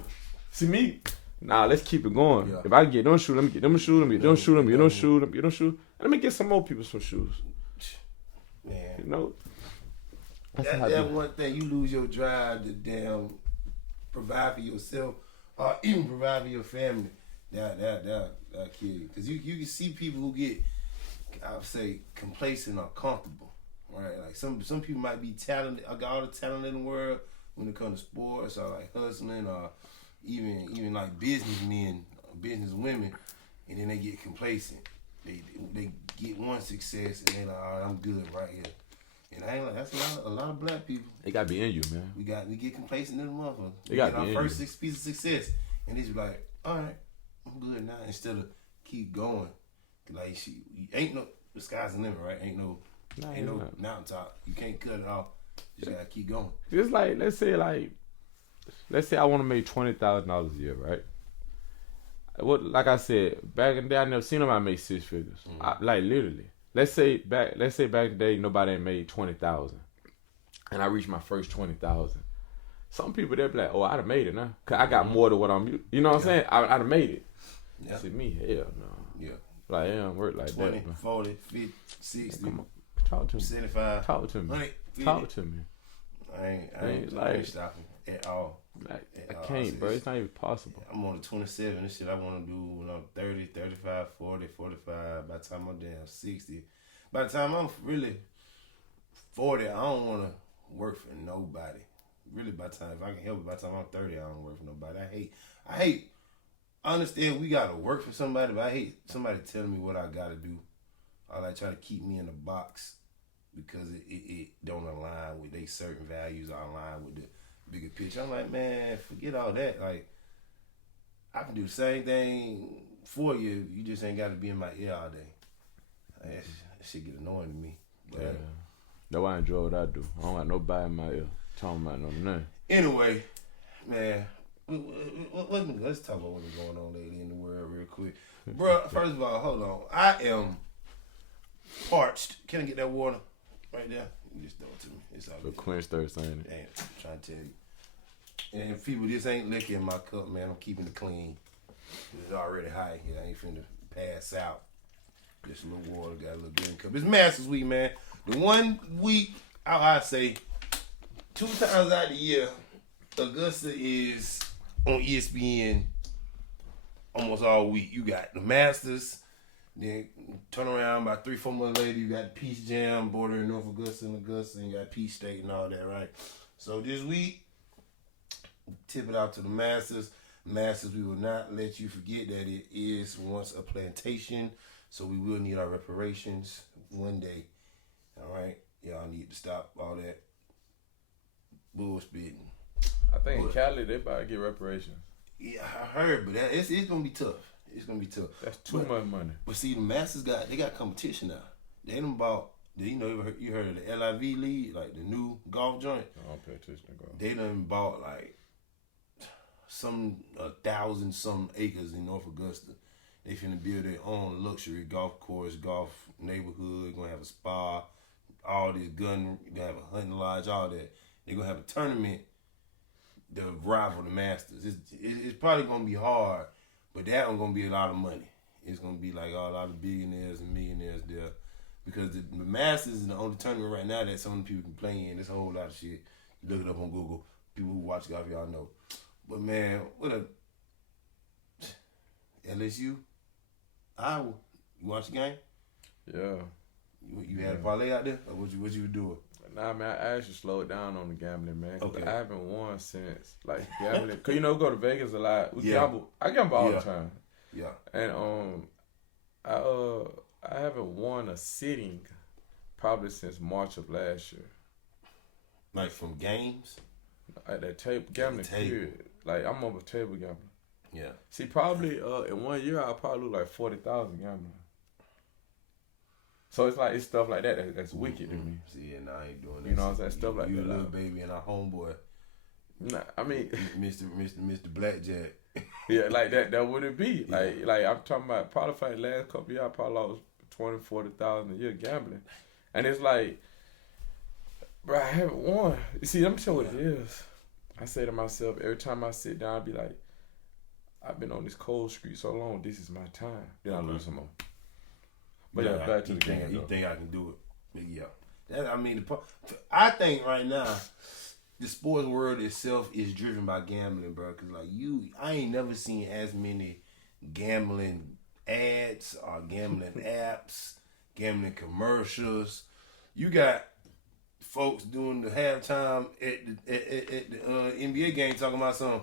See me? Nah, let's keep it going. Yeah. If I can get them shoes, let me get them shoes. Let me get them shoes. Let me get them shoes. Let me get them shoes. And let me get some more people some shoes. Man, you know. That one thing, you lose your drive to damn provide for yourself or even provide for your family. That kid, because you can see people who get, I would say, complacent or comfortable. Right, like some people might be talented. I got all the talent in the world when it comes to sports or like hustling or even like businessmen, business women, and then they get complacent. They get one success and they like, all right, I'm good right here. And I ain't like, that's a lot of black people. It gotta be in you, man. We get complacent in the motherfucker. We get our first piece of success, and they just be like, all right, I'm good now. Instead of keep going, like the sky's the limit, right? Ain't no mountaintop. You can't cut it off. You just gotta keep going. It's like, let's say I want to make $20,000 a year, right? Like I said, back in the day, I never seen nobody make six figures. Like literally. Let's say back in the day, nobody ain't made 20,000, and I reached my first 20,000. Some people they'd be like, "Oh, I'd have made it now, cause I got more than what I'm." You know what I'm saying? I'd have made it. Yeah. See me, hell no. Yeah. Like, it don't work like 20, that. 20, 40, 50, 60. Come on. Talk to me. 75. Talk to me. 100, Talk to me. I ain't stopping at all. Like, I can't, bro. It's not even possible. I'm on the 27. This shit I want to do when I'm 30, 35, 40, 45. By the time I'm damn 60. By the time I'm really 40, I don't want to work for nobody. Really, by the time, if I can help it, by the time I'm 30, I don't work for nobody. I understand we got to work for somebody, but I hate somebody telling me what I got to do. Or like try to keep me in a box because it don't align with they certain values or align with the bigger picture. I'm like, man, forget all that. Like, I can do the same thing for you. You just ain't got to be in my ear all day. That shit get annoying to me. But yeah. That's why I enjoy what I do. I don't got nobody in my ear talking about nothing. Anyway, man, let's talk about what's going on lately in the world real quick. Bro, first of all, hold on. I am parched. Can I get that water right there? You just throw it to me. It's all good. Quench thirst, ain't it? Damn, I'm trying to tell you. And if people just ain't liquor in my cup, man, I'm keeping it clean. It's already high here. I ain't finna pass out. Just a little water, got a little green cup. It's Masters Week, man. The 1 week, I say, 2 times out of the year, Augusta is on ESPN almost all week. You got the Masters, then turn around about 3-4 months later, you got the Peach Jam bordering North Augusta, and you got Peach State and all that, right? So this week, tip it out to the Masters. Masters, we will not let you forget that it is once a plantation, so we will need our reparations one day. All right? Y'all need to stop all that bullspitting. I think in Cali, they about to get reparations. Yeah, I heard, but it's going to be tough. It's going to be tough. That's too much money. But see, the Masters got competition now. They done bought, you heard of the LIV League, like the new golf joint? I don't pay attention to golf. They done bought like 1,000 some acres in North Augusta. They finna build their own luxury golf course, golf neighborhood. Gonna have a spa, all this gun. Gonna have a hunting lodge, all that. They gonna have a tournament to rival the Masters. It's probably gonna be hard, but that one gonna be a lot of money. It's gonna be like a lot of billionaires and millionaires there, because the Masters is the only tournament right now that some people can play in. There's a whole lot of shit. You look it up on Google. People who watch golf, y'all know. But man, what a LSU, Iowa. You watch the game? Yeah. You had a parlay out there, or what you were doing? Nah, man, I actually slowed down on the gambling, man. Cause Okay. I haven't won since like gambling. Cause go to Vegas a lot. We Yeah. gamble. I gamble all the time. Yeah. And I haven't won a sitting probably since March of last year. Like from games? At that table gambling period. Like I'm over table gambling. Yeah. See, probably in 1 year I probably lose like 40,000 gambling. So it's stuff like that that's wicked to me. See, and I ain't doing that. You know what I'm saying? Stuff like you that. You little baby and our homeboy. Nah, I mean, Mr. Blackjack. yeah, like that would it be? Like I'm talking about probably for the last couple of years I probably lost 20,000, 40,000 a year gambling, and it's like, bro, I haven't won. You see, let me tell you what it is. I say to myself every time I sit down, I be like, I've been on this cold street so long. This is my time. Then I lose some more. But yeah, back to the game. You think I can do it? Yeah. I think right now, the sports world itself is driven by gambling, bro. Cause like I ain't never seen as many gambling ads or gambling apps, gambling commercials. You got folks doing the halftime at the NBA game talking about some.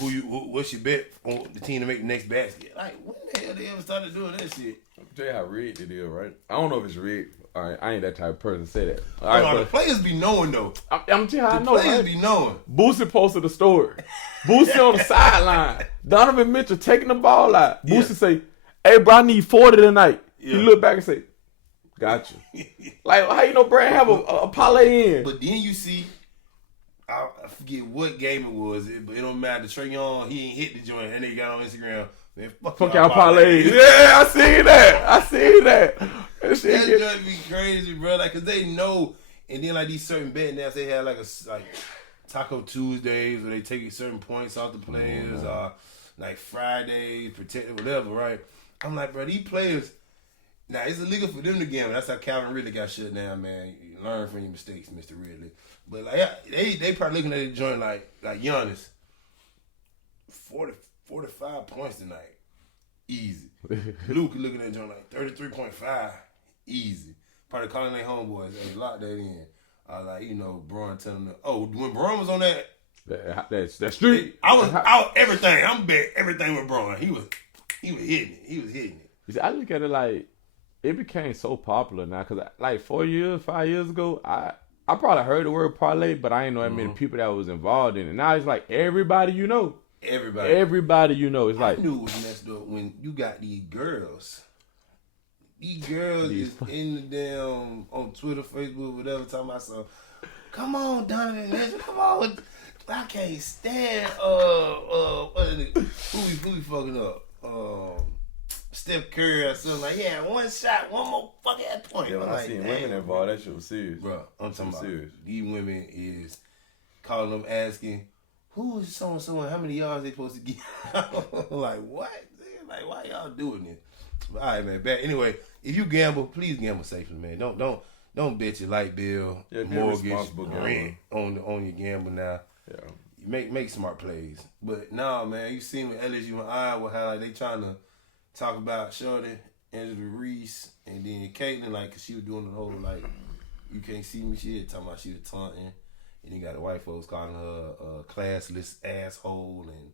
What's your bet on the team to make the next basket? Like, when the hell they ever started doing that shit? I'll tell you how rigged it is, right? I don't know if it's rigged. All right, I ain't that type of person to say that. All right, the players be knowing though. I'm telling you how I know. The players right? be knowing. Boosie posted a story. Boosie on the sideline. Donovan Mitchell taking the ball out. Boosie say, "Hey, bro, I need 40 tonight." Yeah. He look back and say, "Got you." Like, how you know Brand have a parlay in? But then you see, I forget what game it was, but it don't matter. Trae Young, he ain't hit the joint, and they got on Instagram. Man, fuck y'all parlays. Yeah, I see that. That just be crazy, bro. Like, cause they know, and then like these certain betting apps, they have like Taco Tuesdays where they take certain points off the players, or like Fridays, protected, whatever, right? I'm like, bro, these players. Now it's illegal for them to gamble. That's how Calvin Ridley got shut down, man. You learn from your mistakes, Mr. Ridley. But like, they probably looking at the joint like Giannis, 45 points tonight, easy. Luke looking at the joint like 33.5, easy. Probably calling their homeboys, hey, lock that in. Braun telling them, when Braun was on that, that's true. I was everything. I'm bet everything with Braun. He was hitting it. He was hitting it. You see, I look at it like it became so popular now because like 5 years ago, I probably heard the word parlay, but I ain't know that many people that was involved in it. Now it's like everybody you know. Everybody you know. It's like, I knew it was messed up when you got these girls. These girls is in the damn on Twitter, Facebook, whatever, talking about some. Come on, Donovan, come on. I can't stand who we fucking up? Steph Curry or something like, one shot, one more fucking point. Yeah, when I seen women involved, that shit was serious. Bro, I'm talking about serious. These women is calling them asking who is so and so and how many yards they supposed to get? Like what? Like why y'all doing this? But, all right, man. Anyway, if you gamble, please gamble safely, man. Don't bet your light bill, mortgage, rent on your gamble now. Yeah. Make smart plays. But no, man, you seen with LSU and Iowa how like they trying to talk about Shorty, Angela Reese, and then Caitlin, like, cause she was doing the whole like, you can't see me shit, talking about she was taunting, and you got the white folks calling her a classless asshole and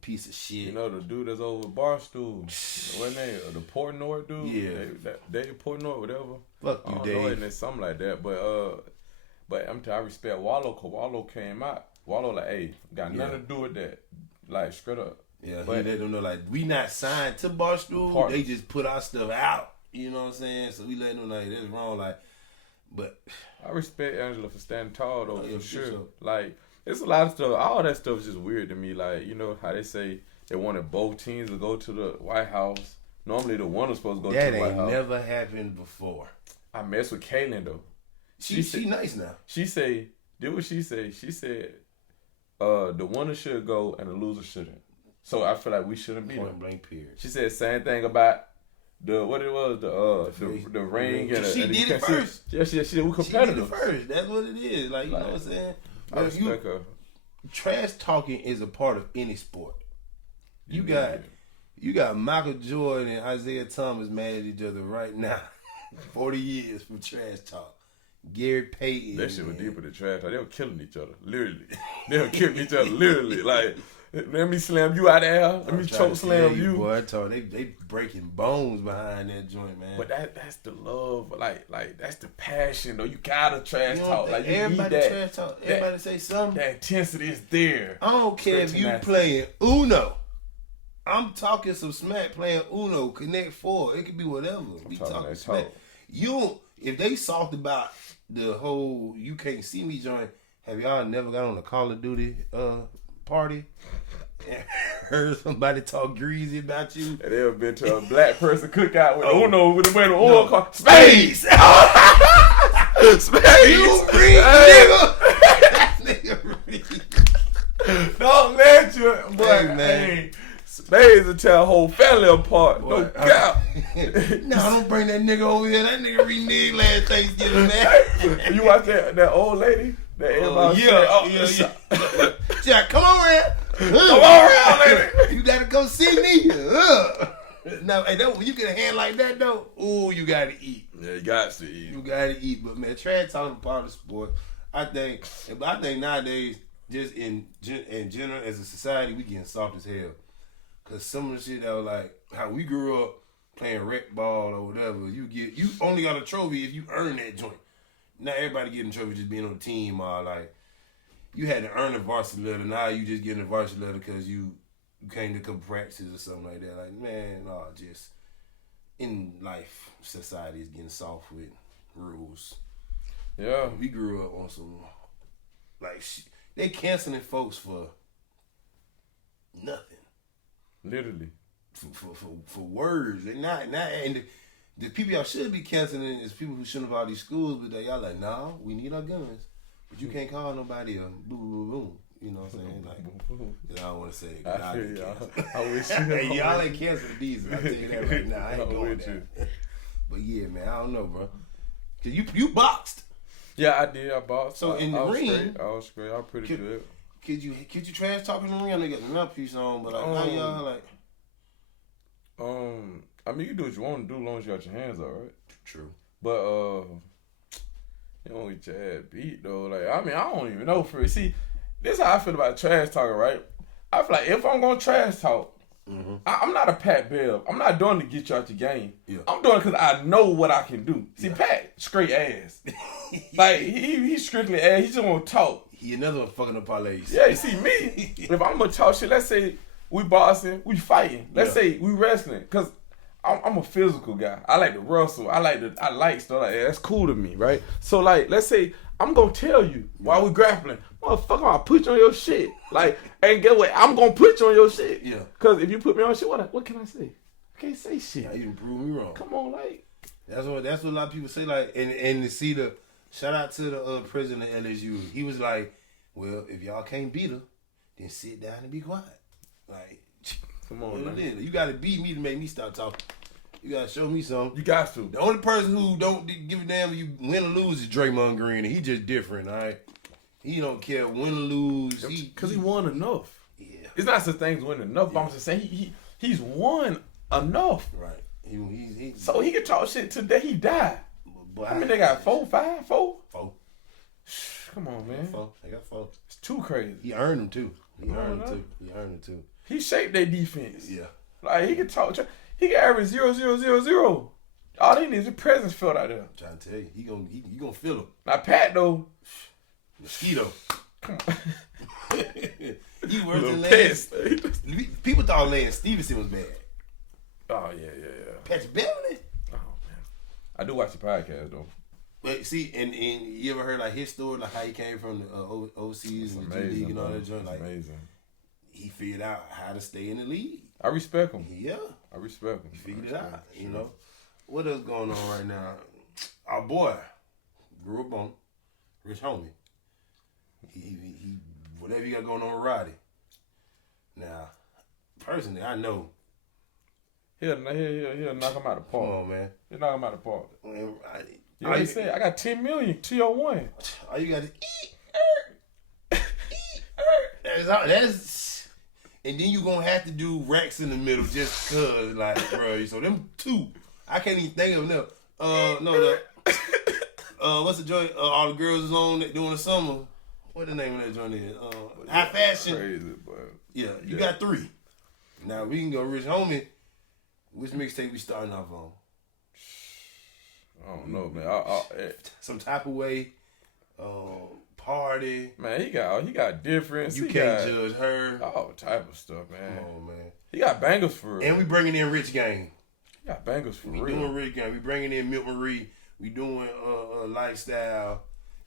piece of shit. You know the dude that's over Barstool, wasn't they? The Portnoy dude. Yeah, Dave Portnoy, whatever. Fuck you, Dave. And something like that. But I respect Wallow, cause Wallow came out. Wallow like, hey, got nothing to do with that. Like straight up. Yeah, but he let them know like we not signed to Barstool. They just put our stuff out. You know what I'm saying? So we let them know like that's wrong. Like, but I respect Angela for standing tall though, for sure. Like, it's a lot of stuff. All that stuff is just weird to me. Like, you know how they say they wanted both teams to go to the White House. Normally the one was supposed to go to the White House. That ain't never happened before. I mess with Caitlin though. She nice now. She say, did what she say. She said, the winner should go and the loser shouldn't. So I feel like we shouldn't be point blank period. She said same thing about the ring and she did it first. Yeah, she did. We competitors. She did it first. That's what it is. Like, you know what I'm saying? I respect her. Trash talking is a part of any sport. You got Michael Jordan and Isaiah Thomas mad at each other right now. 40 years from trash talk. Gary Payton. That shit was deeper than trash talk. They were killing each other. Literally. They were killing each other. Literally. Like, let me slam you out of there. Let me choke slam you. Boy, I told you, they breaking bones behind that joint, man. But that's the love. Like that's the passion, though. You gotta trash talk. Like, you everybody need that. Trash talk. Everybody say something. That intensity is there. I don't care if you playing Uno. I'm talking some smack playing Uno, Connect 4. It could be whatever. We talking smack. If they soft about the whole you can't see me joint, have y'all never got on a Call of Duty party and heard somebody talk greasy about you? Have they ever been to a black person cookout with Uno with the oil called Spades? Spades! You green nigga! Don't let you, but hey, Spades will tear a whole family apart. No doubt. No, don't bring that nigga over here. That nigga reneged last Thanksgiving, man. You watch that old lady? That everybody yeah. Jack, come on around. Come on around, lady. You gotta come see me. Now, hey, you get a hand like that though. Ooh, you gotta eat. Yeah, you got to eat. You gotta eat. But man, trash talking part of the sport. I think nowadays, just in general as a society, we getting soft as hell. Cause some of the shit that was like how we grew up playing rec ball or whatever, you only got a trophy if you earn that joint. Not everybody getting a trophy just being on the team or like you had to earn a varsity letter. Now you just getting a varsity letter because you came to a couple practices or something like that. Like, man, no, just in life, society is getting soft with rules. Yeah, we grew up on some like they canceling folks for nothing. Literally. For words. And not and the people y'all should be canceling is people who shouldn't have all these schools, but y'all like, nah, we need our guns. But you can't call nobody a boom boom boom. You know what I'm saying? Like, I don't want to say it. I feel y'all. I wish hey, y'all ain't canceling these. I'll tell you that right now. I ain't doing that. But yeah, man, I don't know, bro. Cause you boxed. Yeah, I did. I boxed. So in the ring, I was straight. I was pretty good. Could you trash talk in the ring? I know you got the mouthpiece on, but like how y'all like? I mean, you do what you want to do as long as you got your hands up, right? True. But you don't get your ass beat though. Like, I mean, I don't even know for it. See, this is how I feel about trash talking, right? I feel like if I'm gonna trash talk, I'm not a Pat Bell. I'm not doing it to get you out your game. Yeah. I'm doing it because I know what I can do. See, Pat, straight ass. Like, he's strictly ass. He just want to talk. He another one fucking up parlays. Yeah, you see, me, if I'm going to talk shit, let's say we boxing, we fighting. Let's say we wrestling. Because I'm a physical guy. I like to wrestle. I like stuff like that. That's cool to me, right? So, like, let's say I'm going to tell you while we grappling, motherfucker, I'll put you on your shit. Like, and get what? I'm going to put you on your shit. Yeah. Because if you put me on shit, what can I say? I can't say shit. Now you can prove me wrong. Come on, like. That's what a lot of people say, like, and to see shout out to the president of LSU. He was like, Well, if y'all can't beat her, then sit down and be quiet. Like, come on, man. You got to beat me to make me stop talking. You got to show me something. You got to. The only person who don't give a damn if you win or lose is Draymond Green, and he just different, all right? He don't care win or lose. Because he won enough. Yeah. It's not such thing as winning enough, but I'm just saying he's won enough. Right. So he can talk shit till the day he die. I mean, they got 4. Come on, man. 4. They got 4. It's too crazy. He earned them too. He earned them too. He shaped their defense. Yeah. Like, he can talk. He can average 0. All they need is a presence felt out there. I'm trying to tell you, you gonna feel him. Now, Pat, though. Mosquito. Come on. He worse than Lance. People thought Lance Stevenson was bad. Oh, yeah. Patrick Beverly? Oh, man. I do watch the podcast, though. But see, and you ever heard like his story, like how he came from the OCs and the G League and all that joint? Like, amazing. He figured out how to stay in the league. I respect him. Yeah. I respect him. He figured it out, you know. What else going on right now? Our boy grew up on Rich Homie. He whatever you got going on with Roddy. Now, personally, I know. He'll knock him out of the park. Come on, man. He'll knock him out of the park. Man, You know what he said? I got 10 million, TO1. All you got is that's and then you gonna have to do racks in the middle just cause, like, bro. So them 2, I can't even think of them. What's the joint? All the girls is on during the summer. What the name of that joint is? High Fashion. Crazy, but yeah, you got 3. Now we can go Rich Homie. Which mixtape we starting off on? I don't know, man. Some type of way. Party. Man, he got difference. You can't judge her. All type of stuff, man. Come on, man. He got bangers for real. And we bringing in Rich Gang. He got bangers for real. We doing Rich Gang. We bringing in Milk Marie. We doing Lifestyle.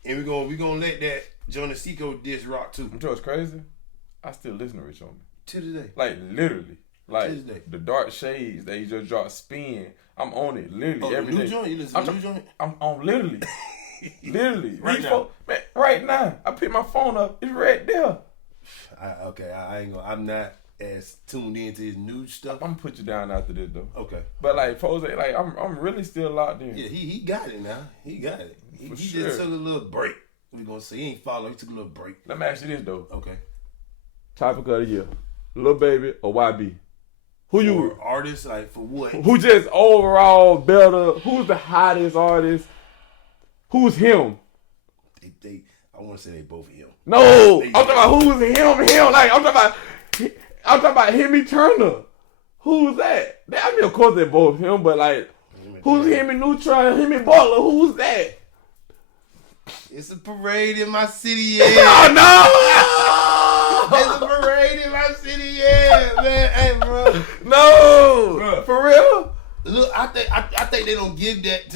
And we gonna let that Jonah Seco diss rock too. You know what's crazy? I still listen to Rich Homie. To this day. Like, literally. Like, to this day. the Dark Shades that he just dropped Spin. I'm on it literally every day. Joint? You listen to the new joint? I'm on literally. Literally. Right now. Man, right now. I pick my phone up. It's right there. I ain't gonna. I'm not as tuned into his new stuff. I'm gonna put you down after this though. Okay. But like, folks, like I'm really still locked in. Yeah, he got it now. He got it. He sure. just took a little break. We gonna say he ain't follow. He took a little break. Let me ask you this though. Okay. Topic of the year: Lil Baby or YB? Who you artists, like, for what? Who just overall better? Who's the hottest artist? Who's him? I want to say they both him. No, I'm talking about who's him. Like I'm talking about Hemi Turner. Who's that? I mean, of course they're both him, but like, who's Hemi Neutron? Hemi Butler? Who's that? It's a parade in my city, yeah. Oh, no! It's a parade in my city, yeah, man. Hey, bro. No, bro. For real? Look, I think they don't give that.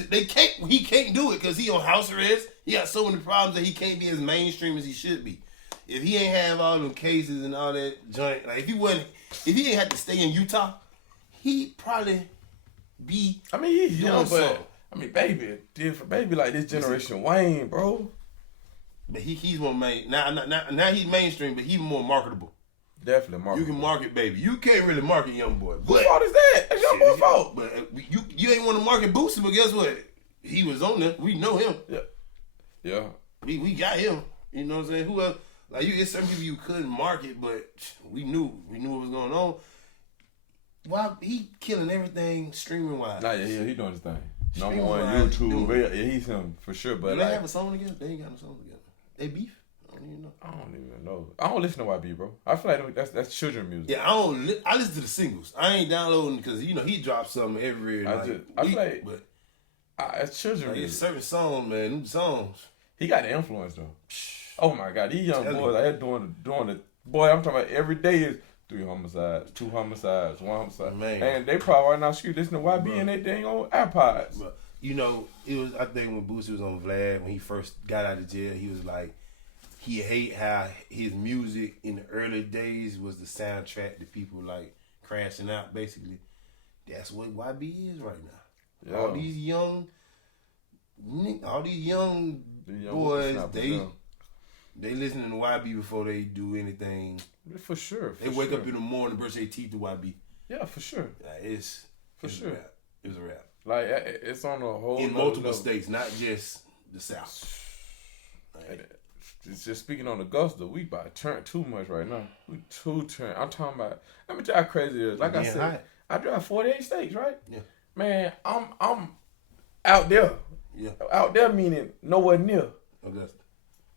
He can't do it because he on house arrest. He got so many problems that he can't be as mainstream as he should be. If he ain't have all them cases and all that joint, like if he ain't had to stay in Utah, he'd probably be. I mean, he's young, something. but I mean, Baby, different. Baby, like this generation Wayne, bro. But he's more main now he's mainstream, but he's more marketable. Definitely marketable. You can market Baby. You can't really market Young Boy. Whose fault is that? That's Young Boy's fault. But you ain't want to market Boosie, but guess what? He was on there. We know him. Yeah. We got him. You know what I'm saying? Who else? Like it's some people you couldn't market, but we knew what was going on. Why he killing everything streaming wise? Nah, yeah, he doing his thing. Streaming Number one wise, YouTube. Yeah, he's him for sure. But do they like, have a song together? They ain't got no song together. They beef? I don't even know. I don't listen to YB, bro. I feel like that's children music. Yeah, I listen to the singles. I ain't downloading because he drops something every week. But it's children music. It's certain songs, man. Them songs. He got the influence though. Oh my God, these young boys out here doing the boy. I'm talking about every day is 3 homicides, 2 homicides, 1 homicide, man. And they probably right now listening to YB and they dang on iPods. But, you know, it was. I think when Boosie was on Vlad, when he first got out of jail, he was like, he hate how his music in the early days was the soundtrack to people like crashing out. Basically, that's what YB is right now. Yeah. All these young boys, They listening to YB before they do anything. For sure. They wake up in the morning, brush their teeth to YB. Yeah, for sure. It's for sure. It's a rap. Like it's on a whole in multiple states, not just the South. It's just speaking on Augusta, we about to turn too much right now. We too turn. I'm talking about. Let me tell you how crazy it is. Like I said, I drive 48 states, right? Yeah. Man, I'm out there. Yeah. Out there meaning nowhere near. Augusta.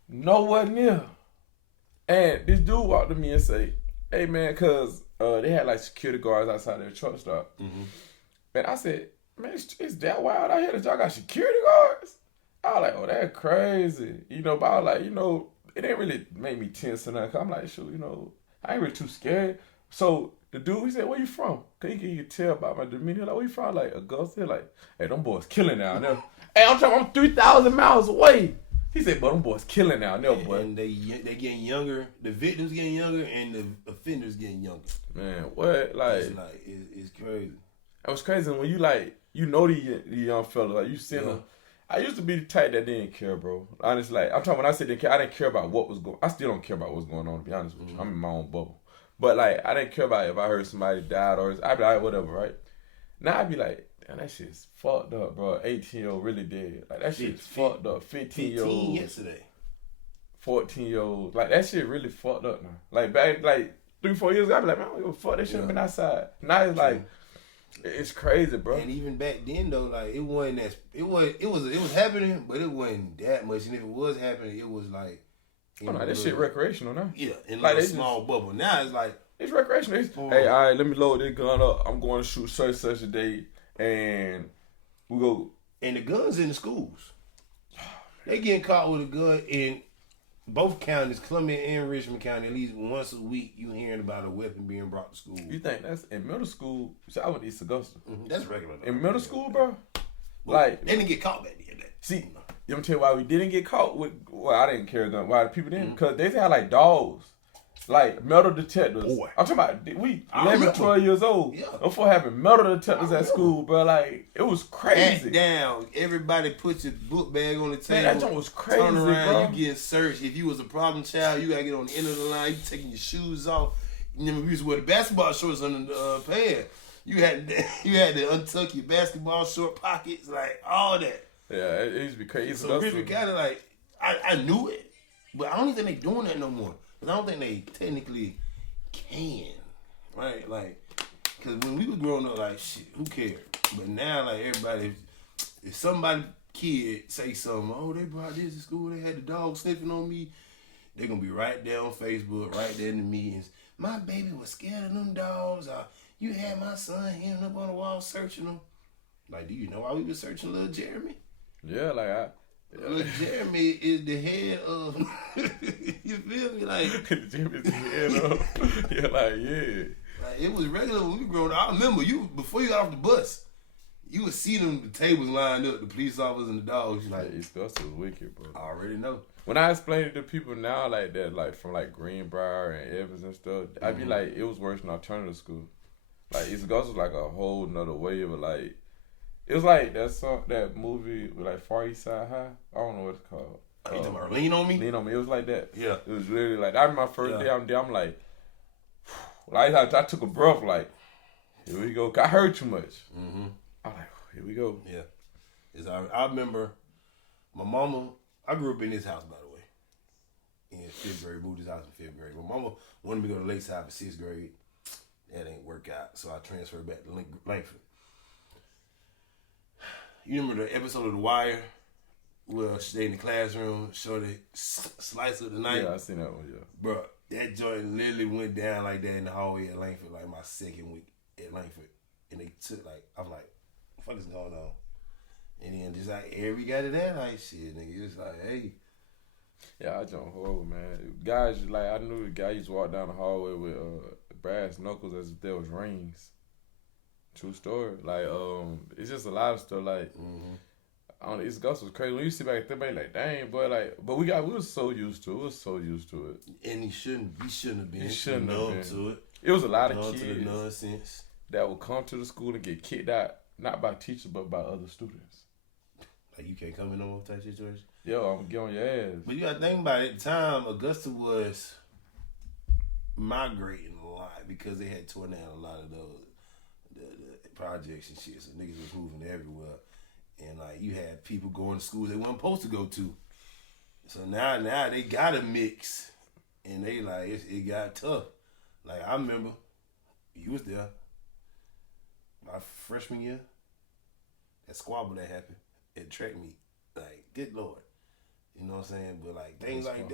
Nowhere near. And this dude walked to me and say, "Hey man, cause they had like security guards outside their truck stop." Mm-hmm. And I said, "Man, it's that wild out here that y'all got security guards?" I was like, "Oh, that's crazy," But I was like, it didn't really make me tense or nothing. I'm like, shoot, I ain't really too scared. So the dude, he said, "Where you from?" Cause he could tell by my demeanor. Like, "Where you from?" Like, Augusta. Like, "Hey, them boys killing down there." Hey, I'm 3,000 miles away. He said, "But them boys killing down there, boy." And they getting younger. The victims getting younger, and the offenders getting younger. Man, what? Like, it's crazy. It was crazy when the young fellas, like you see them. I used to be the type that didn't care, bro. Honestly, like I'm talking when I say didn't care, I didn't care about what was going. I still don't care about what's going on. To be honest with you, I'm in my own bubble. But like, I didn't care about if I heard somebody died or I'd be like, whatever, right? Now I'd be like, damn, that shit's fucked up, bro. 18-year-old really dead. Like that shit's fucked up. 15-year-old yesterday. 14-year-old. Like that shit really fucked up now. Like back 3-4 years ago, I'd be like, man, I don't give a fuck. They should have been outside. Now it's like. It's crazy, bro. And even back then, though, like it wasn't that it was happening, but it wasn't that much. And if it was happening, it was like. This shit recreational now. Yeah, in like a small bubble. Now it's like it's recreational. Hey, all right, let me load this gun up. I'm going to shoot such a day, and we go. And the guns in the schools, they getting caught with a gun in both counties, Columbia and Richmond County. At least once a week, you hearing about a weapon being brought to school. You think that's in middle school? So I went to East Augusta. Mm-hmm. That's regular. In middle school, bro. Well, like they didn't get caught back then. See, let me tell you why we didn't get caught with. Well, I didn't carry a gun. Why the people didn't? Because they had like dogs, like metal detectors. Boy, I'm talking about 11, 12 years old. Yeah. Before having metal detectors at school, bro. Like it was crazy. Pat down. Everybody put your book bag on the table. Man, that joint was crazy, Turn around, bro. You getting searched. If you was a problem child, you gotta get on the end of the line. You taking your shoes off. You know, we used to wear the basketball shorts under the pants. You had to untuck your basketball short pockets, like all that. Yeah, it used to be crazy. So Richmond County, like, I knew it, but I don't even think they doing that no more. Because I don't think they technically can, right? Like, because when we were growing up, like, shit, who cared? But now, like, everybody, if somebody kid say something, oh, they brought this to school, they had the dog sniffing on me, they're going to be right there on Facebook, right there in the meetings. My baby was scared of them dogs. You had my son hanging up on the wall searching them. Like, do you know why we were searching little Jeremy? Yeah, like Little Jeremy is the head of. You feel me? Like Jeremy's the head of. Yeah, Like it was regular when we were growing up. I remember before you got off the bus, you would see the tables lined up, the police officers and the dogs. Like East Augusta was wicked, bro. I already know. When I explain it to people now, like that, like from like Greenbrier and Evans and stuff, I be like, it was worse than alternative school. Like East Augusta was like a whole nother wave of like. It was like that movie with like Far East Side High. I don't know what it's called. You talking about Lean on Me? Lean on Me. It was like that. Yeah. It was literally like that. My first day I'm there. I'm like, I took a breath. Like, here we go. I heard too much. Mm-hmm. I'm like, here we go. Yeah. I remember my mama. I grew up in this house, by the way. In 5th grade, moved this house in 5th grade. My mama wanted me to go to Lakeside for 6th grade. That ain't work out, so I transferred back to Langford. You remember the episode of The Wire where they in the classroom, show the slice of the knife? Yeah, I seen that one, yeah. Bro, that joint literally went down like that in the hallway at Langford, like my second week at Langford. And they took I'm like, what the fuck is going on? And then just like every guy to that like shit, nigga, it's like, hey. Yeah, I jumped horrible, man. Guys, like, I knew the guy used to walk down the hallway with brass knuckles as if there was rings. True story. Like, it's just a lot of stuff. Like, I don't know, East Augusta was crazy. When you sit back there, like, dang, boy, like, but we was so used to it. We was so used to it. And he shouldn't have been. He shouldn't have been. To it. It was a lot of numb kids to the nonsense that would come to the school and get kicked out, not by teachers, but by other students. Like, you can't come in no more type situation. Yo, I'm gonna get on your ass. But you gotta think about it. At the time, Augusta was migrating a lot because they had torn down a lot of the projects and shit. So niggas was moving everywhere. And like you had people going to schools they weren't supposed to go to. So now they got a mix. And they like, it got tough. Like I remember, you was there. My freshman year, that squabble that happened at track meet. Like, good Lord. You know what I'm saying? But like things like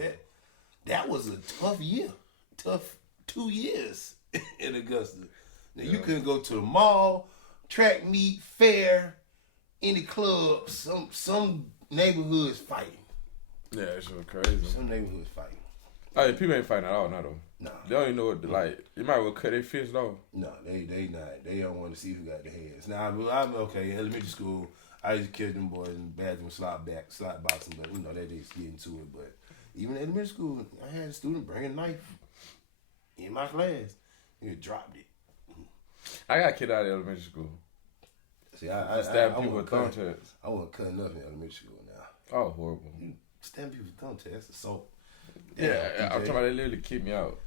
that was a tough year. Tough 2 years in Augusta. Now you couldn't go to the mall, track meet, fair, any club, some neighborhoods fighting. Yeah, it's so crazy. Some neighborhoods fighting. Like, people ain't fighting at all now though. Nah. They don't even know what like. You might well cut their fists off. No, they not. They don't want to see who got the hands. Now I'm okay. In elementary school, I used to catch them boys in the bathroom slot boxing, but you know they just get into it. But even in elementary school, I had a student bring a knife in my class. He dropped it. I got kicked out of elementary school. See, I stabbed people with thumbtacks. I wasn't cutting up in elementary school now. Oh, horrible. You stab people with thumbtacks, that's assault. Yeah, I'm talking about they literally kicked me out.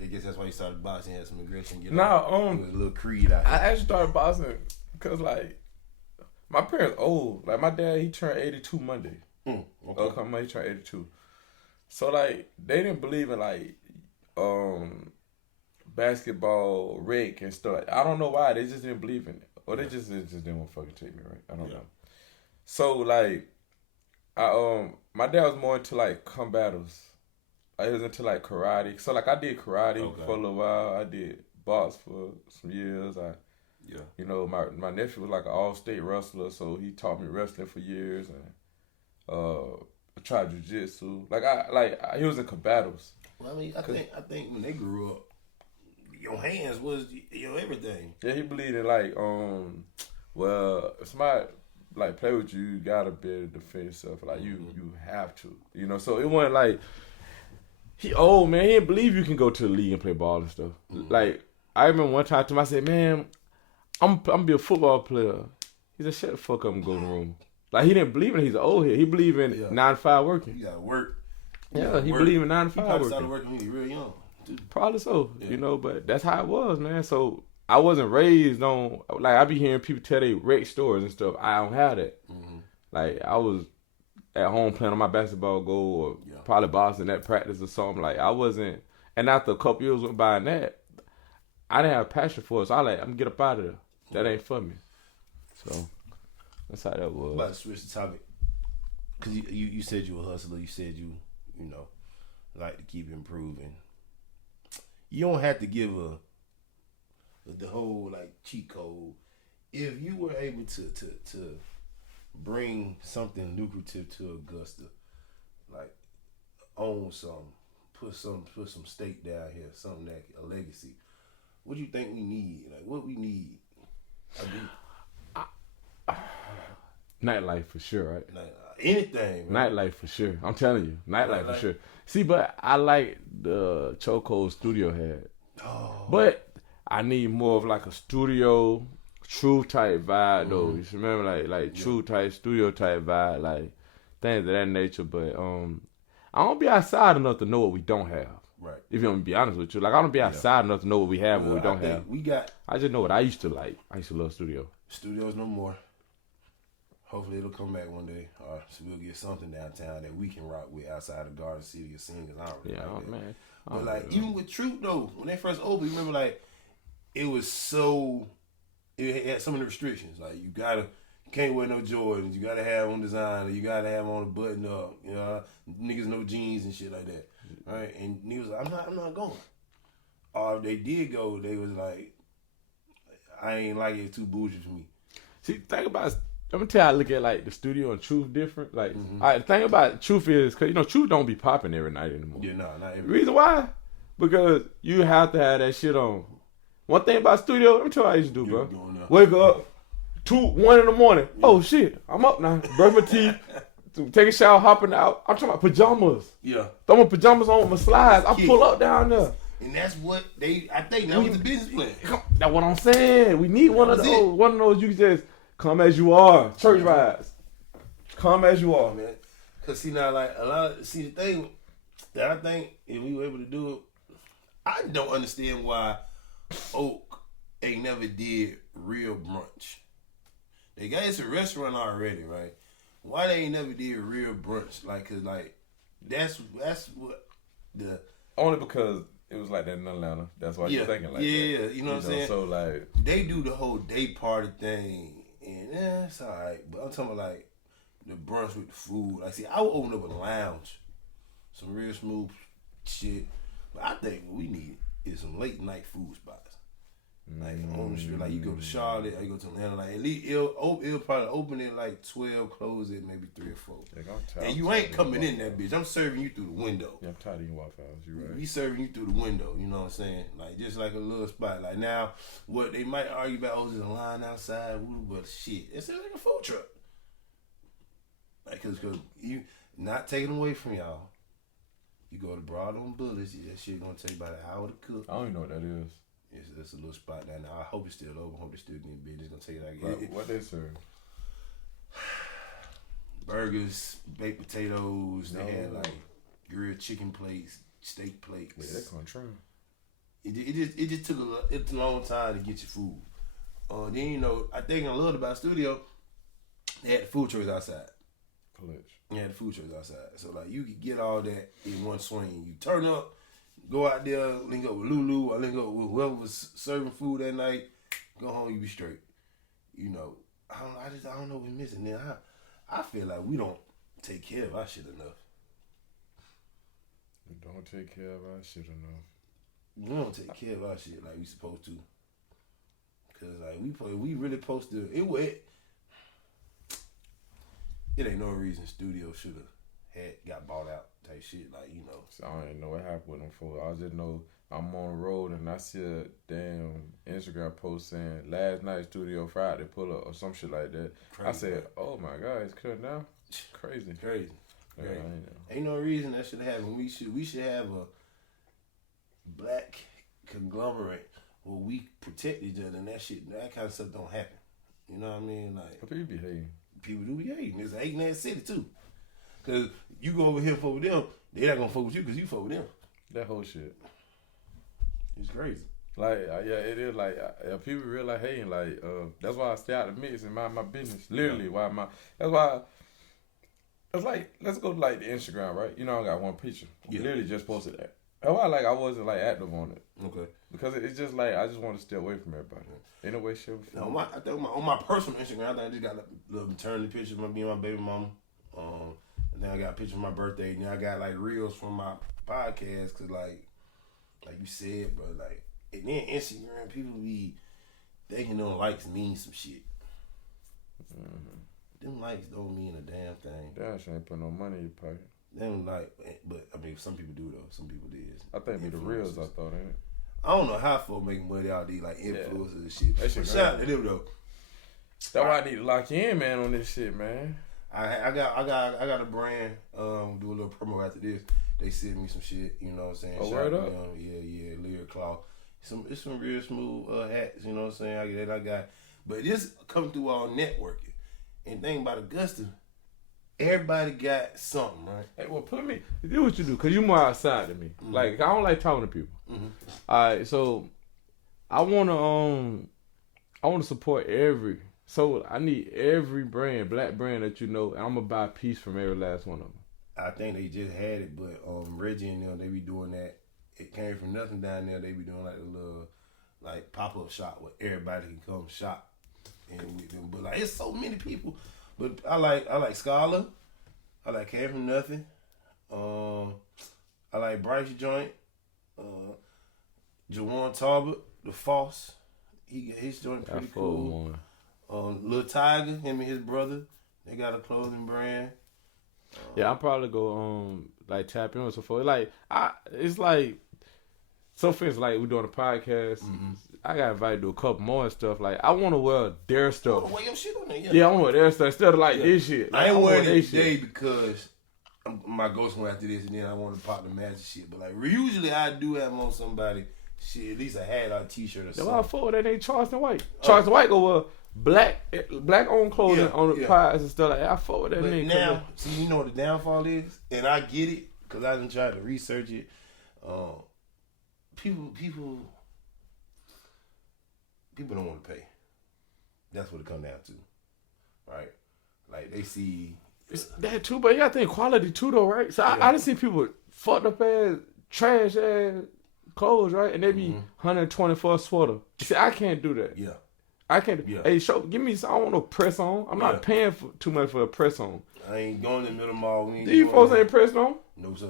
I guess that's why you started boxing, had some aggression. A little creed out here. I actually started boxing because like my parents old. Like my dad, he turned 82 Monday. Okay. He turned 82. So like they didn't believe in like basketball, rec and stuff. I don't know why they just didn't believe in it, or they just didn't want to fucking take me right. I don't know. So like my dad was more into like combatives. I was into like karate. So like I did karate for a little while. I did box for some years. You know, my nephew was like an all-state wrestler, so he taught me wrestling for years, and I tried jiu-jitsu. He was in combatives. Well, I mean, I think when they grew up, your hands was your everything. Yeah, he believed in like if somebody like play with you, you gotta be able to defend yourself. Like you have to, you know. So it wasn't like he old man. He didn't believe you can go to the league and play ball and stuff. Mm-hmm. Like I remember one time to him, I said, "Man, I'm gonna be a football player." He said, "Shut the fuck up and go to the room." Like he didn't believe in he's old here. He believed in 9 to 5 working. You gotta work. He believed in 9 to 5 working. He started working when he was real young. Probably so, you know, but that's how it was, man. So I wasn't raised on, like, I be hearing people tell they rec stories and stuff. I don't have that. Mm-hmm. Like, I was at home playing on my basketball goal or probably boxing at practice or something. Like, I wasn't, and after a couple years went by and that, I didn't have a passion for it. So I'm gonna get up out of there. That ain't for me. So that's how that was. I'm about to switch the topic. Because you said you were a hustler. You said you know, like to keep improving. You don't have to give the whole like cheat code. If you were able to bring something lucrative to Augusta, like own some, put some stake down here, something that a legacy. What do you think we need? Like what we need? Nightlife for sure, right? Anything. Man. Nightlife for sure. I'm telling you, nightlife for sure. See, but I like the chokehold studio had. Oh. But I need more of like a studio, true type vibe though. You should remember like true type, studio type vibe, like things of that nature. But I don't be outside enough to know what we don't have. Right. If you want me to be honest with you. Like I don't be outside enough to know what we have and what we don't have. I just know what I used to like. I used to love studio. Studios no more. Hopefully it'll come back one day, so we'll get something downtown that we can rock with outside of Garden City or Singers. I don't really like that. Man. But like even with Truth though, when they first opened, you remember like it had so many restrictions. Like you can't wear no Jordans, you gotta have on design, or you gotta have on a button up. You know, niggas no jeans and shit like that. Right? And niggas was like, I'm not going. Or if they did go, they was like, I ain't like it, too bougie for me. See, think about. Let me tell you, I look at like the studio and Truth different. Like, the thing about Truth is, cause Truth don't be popping every night anymore. Yeah, no, not every. Reason why? Because you have to have that shit on. One thing about studio, let me tell you what I used to do, bro. Wake up, 1 in the morning. Yeah. Oh shit, I'm up now. Brush my teeth, take a shower, hopping out. I'm talking about pajamas. Yeah. Throw my pajamas on with my slides. I pull up down there. And that's what I think that was the business plan. That's what I'm saying. We need one of those you just. Come as you are. Church vibes. Come as you are, man. Cause see now, like a lot. The thing that I think if we were able to do it, I don't understand why Oak ain't never did real brunch. They got it's a restaurant already, right? Why they ain't never did real brunch? Like, cause like that's what the only because it was like that in Atlanta. That's why you're thinking like that. Yeah, you know what I'm saying? So like they do the whole day party thing, and it's alright. But I'm talking about like the brunch with the food. Like, see, I would open up a lounge, some real smooth shit. But I think what we need is some late night food spots. Like on the street, like you go to Charlotte, or you go to Atlanta. Like at least it'll probably open at like 12, close at maybe 3 or 4. And you ain't coming in that bitch. I'm serving you through the window. Yeah, I'm tired of eating Waffle House. You right? We serving you through the window. You know what I'm saying? Like just like a little spot. Like now, what they might argue about is a line outside. But shit, it's like a food truck. Like cause you not taking away from y'all. You go to Broad on Bullets. That shit gonna take about an hour to cook. I don't even know what that is. It's a little spot down there. I hope it's still open. I hope it's still getting big. It's gonna take it like what they serve? Burgers, baked potatoes. They had like grilled chicken plates, steak plates. Yeah, that's gonna try. It just took a long time to get your food. Then you know I think I loved about studio. They had the food trucks outside. They had the food trucks outside, so like you could get all that in one swing. You turn up. Go out there, link up with Lulu, or link up with whoever was serving food that night. Go home, you be straight. You know, I don't know what's missing. Then I feel like we don't take care of our shit enough. We don't take care of our shit enough. We don't take care of our shit like we supposed to. Cause like we really supposed to. It ain't no reason studio should have got bought out. Type shit, like, you know. So I don't even know what happened with them folks. I just know I'm on the road and I see a damn Instagram post saying last night Studio Friday pull up or some shit like that. Crazy. I said, oh my God, it's cutting down. Crazy. Crazy. Ain't no reason that should happen. We should have a black conglomerate where we protect each other and that kind of stuff don't happen. You know what I mean? Like, people be hating. People do be hating. It's a hating ass city too. Cause you go over here and fuck with them, they not gonna fuck with you because you fuck with them. That whole shit. It's crazy. Like, yeah, it is like, people really like hating. Like, that's why I stay out of the mix and mind my business. Literally, that's why, it's like, let's go to like the Instagram, right? You know, I got one picture. Yeah. Literally just posted that. That's why I wasn't like active on it. Okay. Because it's just like, I just want to stay away from everybody. In a way, shape, or form. I think on my personal Instagram, I think I just got a little maternity pictures of me and my baby mama. And then I got a picture of my birthday. And then I got like reels from my podcast. Cause like you said, bro, like, and then Instagram, people be thinking them likes mean some shit. Mm-hmm. Them likes don't mean a damn thing. Damn, she ain't put no money in your pocket. Them like, but I mean, some people do though. Some people did. I think it be the reels. I thought, ain't it? I don't know how folks making money out these like influencers and shit. That shit shout out to them though. That's why I need to lock you in, man, on this shit, man. I got a brand. Do a little promo after this. They sent me some shit. You know what I'm saying? Oh, word up. Yeah, Lyric Claw. It's some real smooth hats. You know what I'm saying? I got, but this come through all networking. And thing about Augusta, everybody got something, right? Hey, well, do what you do, cause you more outside than me. Mm-hmm. Like, I don't like talking to people. Mm-hmm. All right, so I wanna support so I need every black brand that you know, and I'm gonna buy a piece from every last one of them. I think they just had it, but Reggie and them, they be doing that. It came from nothing down there. They be doing like a little like pop-up shop where everybody can come shop and with them. But like, it's so many people. But I like Scholar. I like Came From Nothing. I like Bryce Joint. Jawan Talbot, the Foss. His joint pretty cool. Lil Tiger, him and his brother, they got a clothing brand. Yeah, I'll probably go like tap in with some folks. Like it's like so for instance, like we're doing a podcast. Mm-hmm. I got invited to a couple more and stuff. Like I want to wear their stuff. Wear your shit on there, yeah. I want to wear their stuff instead of like this shit. Like, I ain't wearing it today because my ghost went after this, and then I want to pop the magic shit. But like usually I do have on somebody shit, at least a hat or a t-shirt or something. Why for that ain't Charleston White? Charleston White go black owned clothing on the pies and stuff like that. I fuck with that but nigga. Now, see, you know what the downfall is, and I get it because I didn't try to research it. People don't want to pay. That's what it comes down to, right? Like they see that too, but you gotta think quality too, though, right? So I done see people fucked up ass, trash ass clothes, right? And they be 120 for a sweater. See, I can't do that. Yeah. I can't. Yeah. Hey, give me some. I don't want no press on. I'm not paying for too much for a press on. I ain't going in the middle mall. These folks ain't pressed on? No, sir.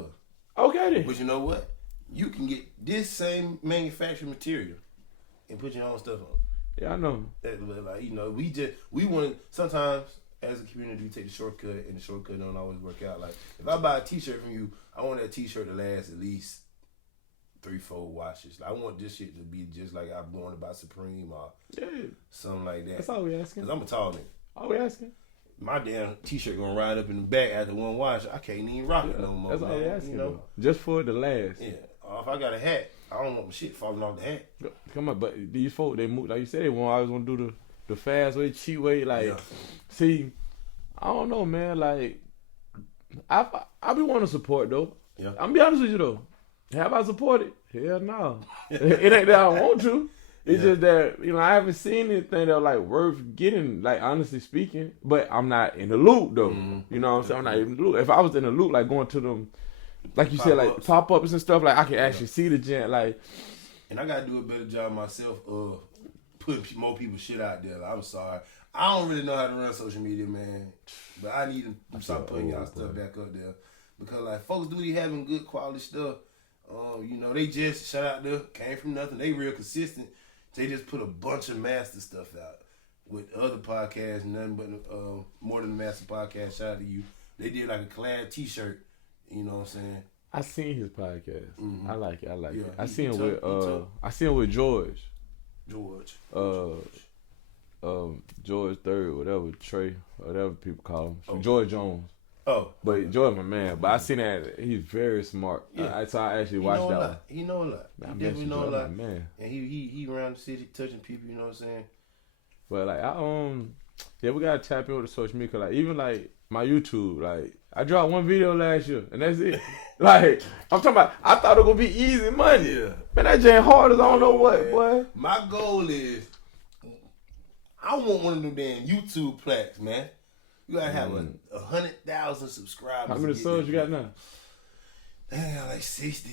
Okay, then. But you know what? You can get this same manufactured material and put your own stuff on. Yeah, I know. Like, you know, we want sometimes as a community we take the shortcut, and the shortcut don't always work out. Like if I buy a T-shirt from you, I want that T-shirt to last at least 3-4 washes. Like, I want this shit to be just like I'm going to buy Supreme or something like that. That's all we asking. Cause I'm a tall nigga. All we asking. My damn T-shirt gonna ride up in the back after one wash. I can't even rock it no more. That's all we asking. You know, just for it to last. Yeah. Or if I got a hat, I don't want my shit falling off the hat. Come on, but these folks, they move like you said. They always want to do the fast way, cheap way. Like, see, I don't know, man. Like, I be wanting to support though. Yeah. I'm be honest with you though. Have I supported? Hell no. It ain't that I want to. It's just that, you know, I haven't seen anything that like worth getting, like honestly speaking. But I'm not in the loop though. You know what I'm saying? I'm not even in the loop. If I was in the loop, like going to them, like you said, like pop-ups and stuff, like I can actually see the gent, like. And I gotta do a better job myself of putting more people's shit out there. Like, I'm sorry, I don't really know how to run social media, man. But I need to start putting y'all stuff back up there because like folks do be having good quality stuff. You know, they just shut out there, came from nothing. They real consistent. They just put a bunch of master stuff out with other podcasts, nothing but More Than the Master podcast. Shout out to you. They did like a collab T-shirt. You know what I'm saying? I seen his podcast. I like it. It. I seen him with George. George Third, whatever, Trey, whatever people call him. Oh. George Jones. Oh. But George, my man. But I seen that he's very smart. Yeah. So I actually watched that one. He know a lot. He definitely know a lot. Man. And he around the city touching people, you know what I'm saying? But like we gotta tap in with the social media. Like even like my YouTube, like I dropped one video last year and that's it. Like I'm talking about, I thought it was gonna be easy money. Yeah. Man, that jam hard as I don't know what, boy. My goal is I want one of them damn YouTube plaques, man. You gotta have 100,000 subscribers. How many subs you got now? I got like 60.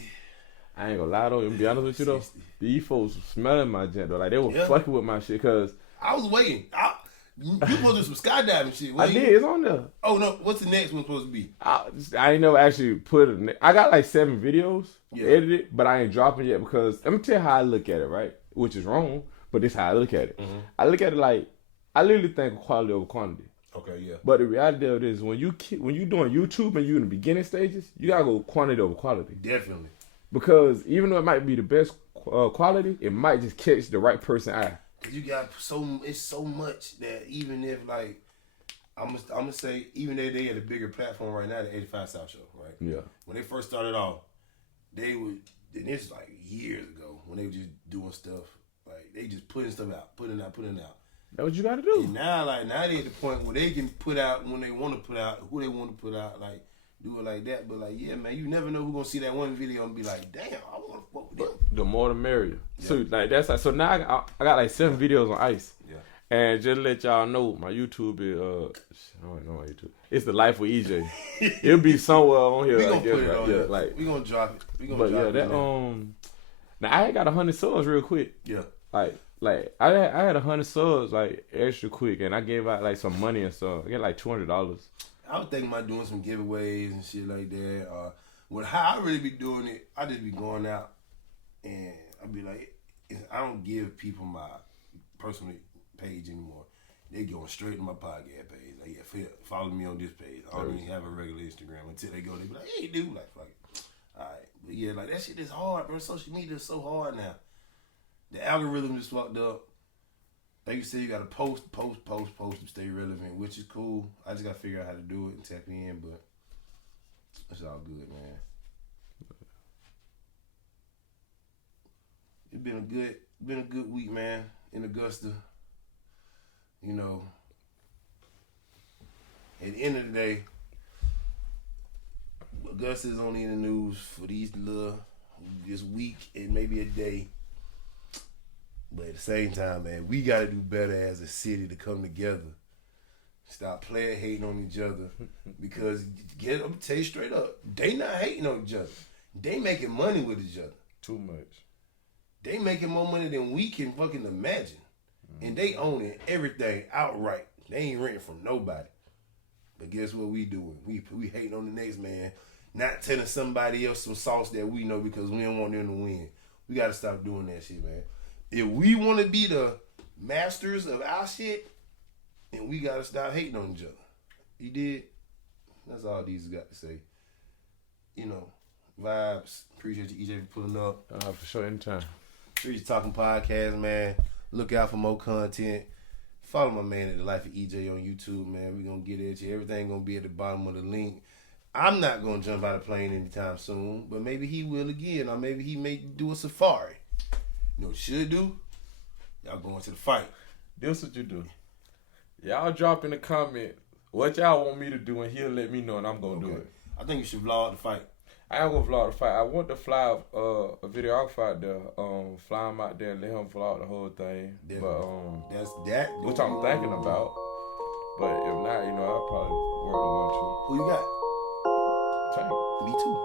I ain't gonna lie though, to be honest with you though, these folks smelling my jam though. Like they were fucking with my shit cause I was waiting. You supposed to do some skydiving shit. I did. It's on there. Oh no! What's the next one supposed to be? I ain't never actually put it. I got like 7 videos edited, but I ain't dropping yet because let me tell you how I look at it, right? Which is wrong, but this is how I look at it. I look at it like I literally think of quality over quantity. Okay, yeah. But the reality of it is when you doing YouTube and you in the beginning stages, you gotta go quantity over quality. Definitely. Because even though it might be the best quality, it might just catch the right person eye. Cause you got it's so much that even if like I'm gonna say even if they had a bigger platform right now, the 85 South Show, right? Yeah. When they first started off, they would. And this is like years ago when they were just doing stuff like they just putting stuff out, putting out. That's what you gotta do. And now they at the point where they can put out when they want to put out, who they want to put out, like do it like that. But like, yeah, man, you never know who's gonna see that one video and be like, damn, I want to fuck with them. The more the merrier. Yeah. So like that's like, so now I got like 7 videos on ice. Yeah. And just to let y'all know, my YouTube is I don't know my YouTube. It's The Life with EJ. It'll be somewhere on here. We gonna put it on here. Like we gonna drop it. Now I got 100 subs real quick. Yeah. Like I had 100 subs like extra quick, and I gave out like some money and stuff. I get like $200. I was thinking about doing some giveaways and shit like that. How I really be doing it, I just be going out and I be like, I don't give people my personal page anymore. They going straight to my podcast page. Like, yeah, follow me on this page. I don't even have a regular Instagram until they go. They be like, hey, dude, like, fuck it. All right, but yeah, like that shit is hard, bro. Social media is so hard now. The algorithm just fucked up. Like you said, you gotta post to stay relevant, which is cool. I just gotta figure out how to do it and tap in, but it's all good, man. It's been a good week, man, in Augusta. you know, at the end of the day, Augusta is only in the news for this week and maybe a day. But at the same time, man, we got to do better as a city to come together. Stop playing, hating on each other. Because, I'm going to tell you straight up, they not hating on each other. They making money with each other. Too much. They making more money than we can fucking imagine. And they owning everything outright. They ain't renting from nobody. But guess what we doing? We hating on the next man. Not telling somebody else some sauce that we know because we don't want them to win. We got to stop doing that shit, man. If we want to be the masters of our shit, then we got to stop hating on each other. You did? That's all these got to say. You know, vibes. Appreciate you, EJ, for pulling up. For sure, anytime. Streets Talking Podcast, man. Look out for more content. Follow my man at The Life of EJ on YouTube, man. We going to get at you. Everything going to be at the bottom of the link. I'm not going to jump out of the plane anytime soon, but maybe he will again, or maybe he may do a safari. You know what you should do? Y'all going to the fight. This what you do. Y'all drop in the comment what y'all want me to do, and he'll let me know, and I'm going to do it. I think you should vlog the fight. I am going to vlog the fight. I want to fly a videographer out there, fly him out there and let him vlog the whole thing. But that's that. Which I'm thinking about. But if not, you know, I'll probably work on one too. Who you got? Tank. Me too.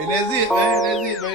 And that's it, man.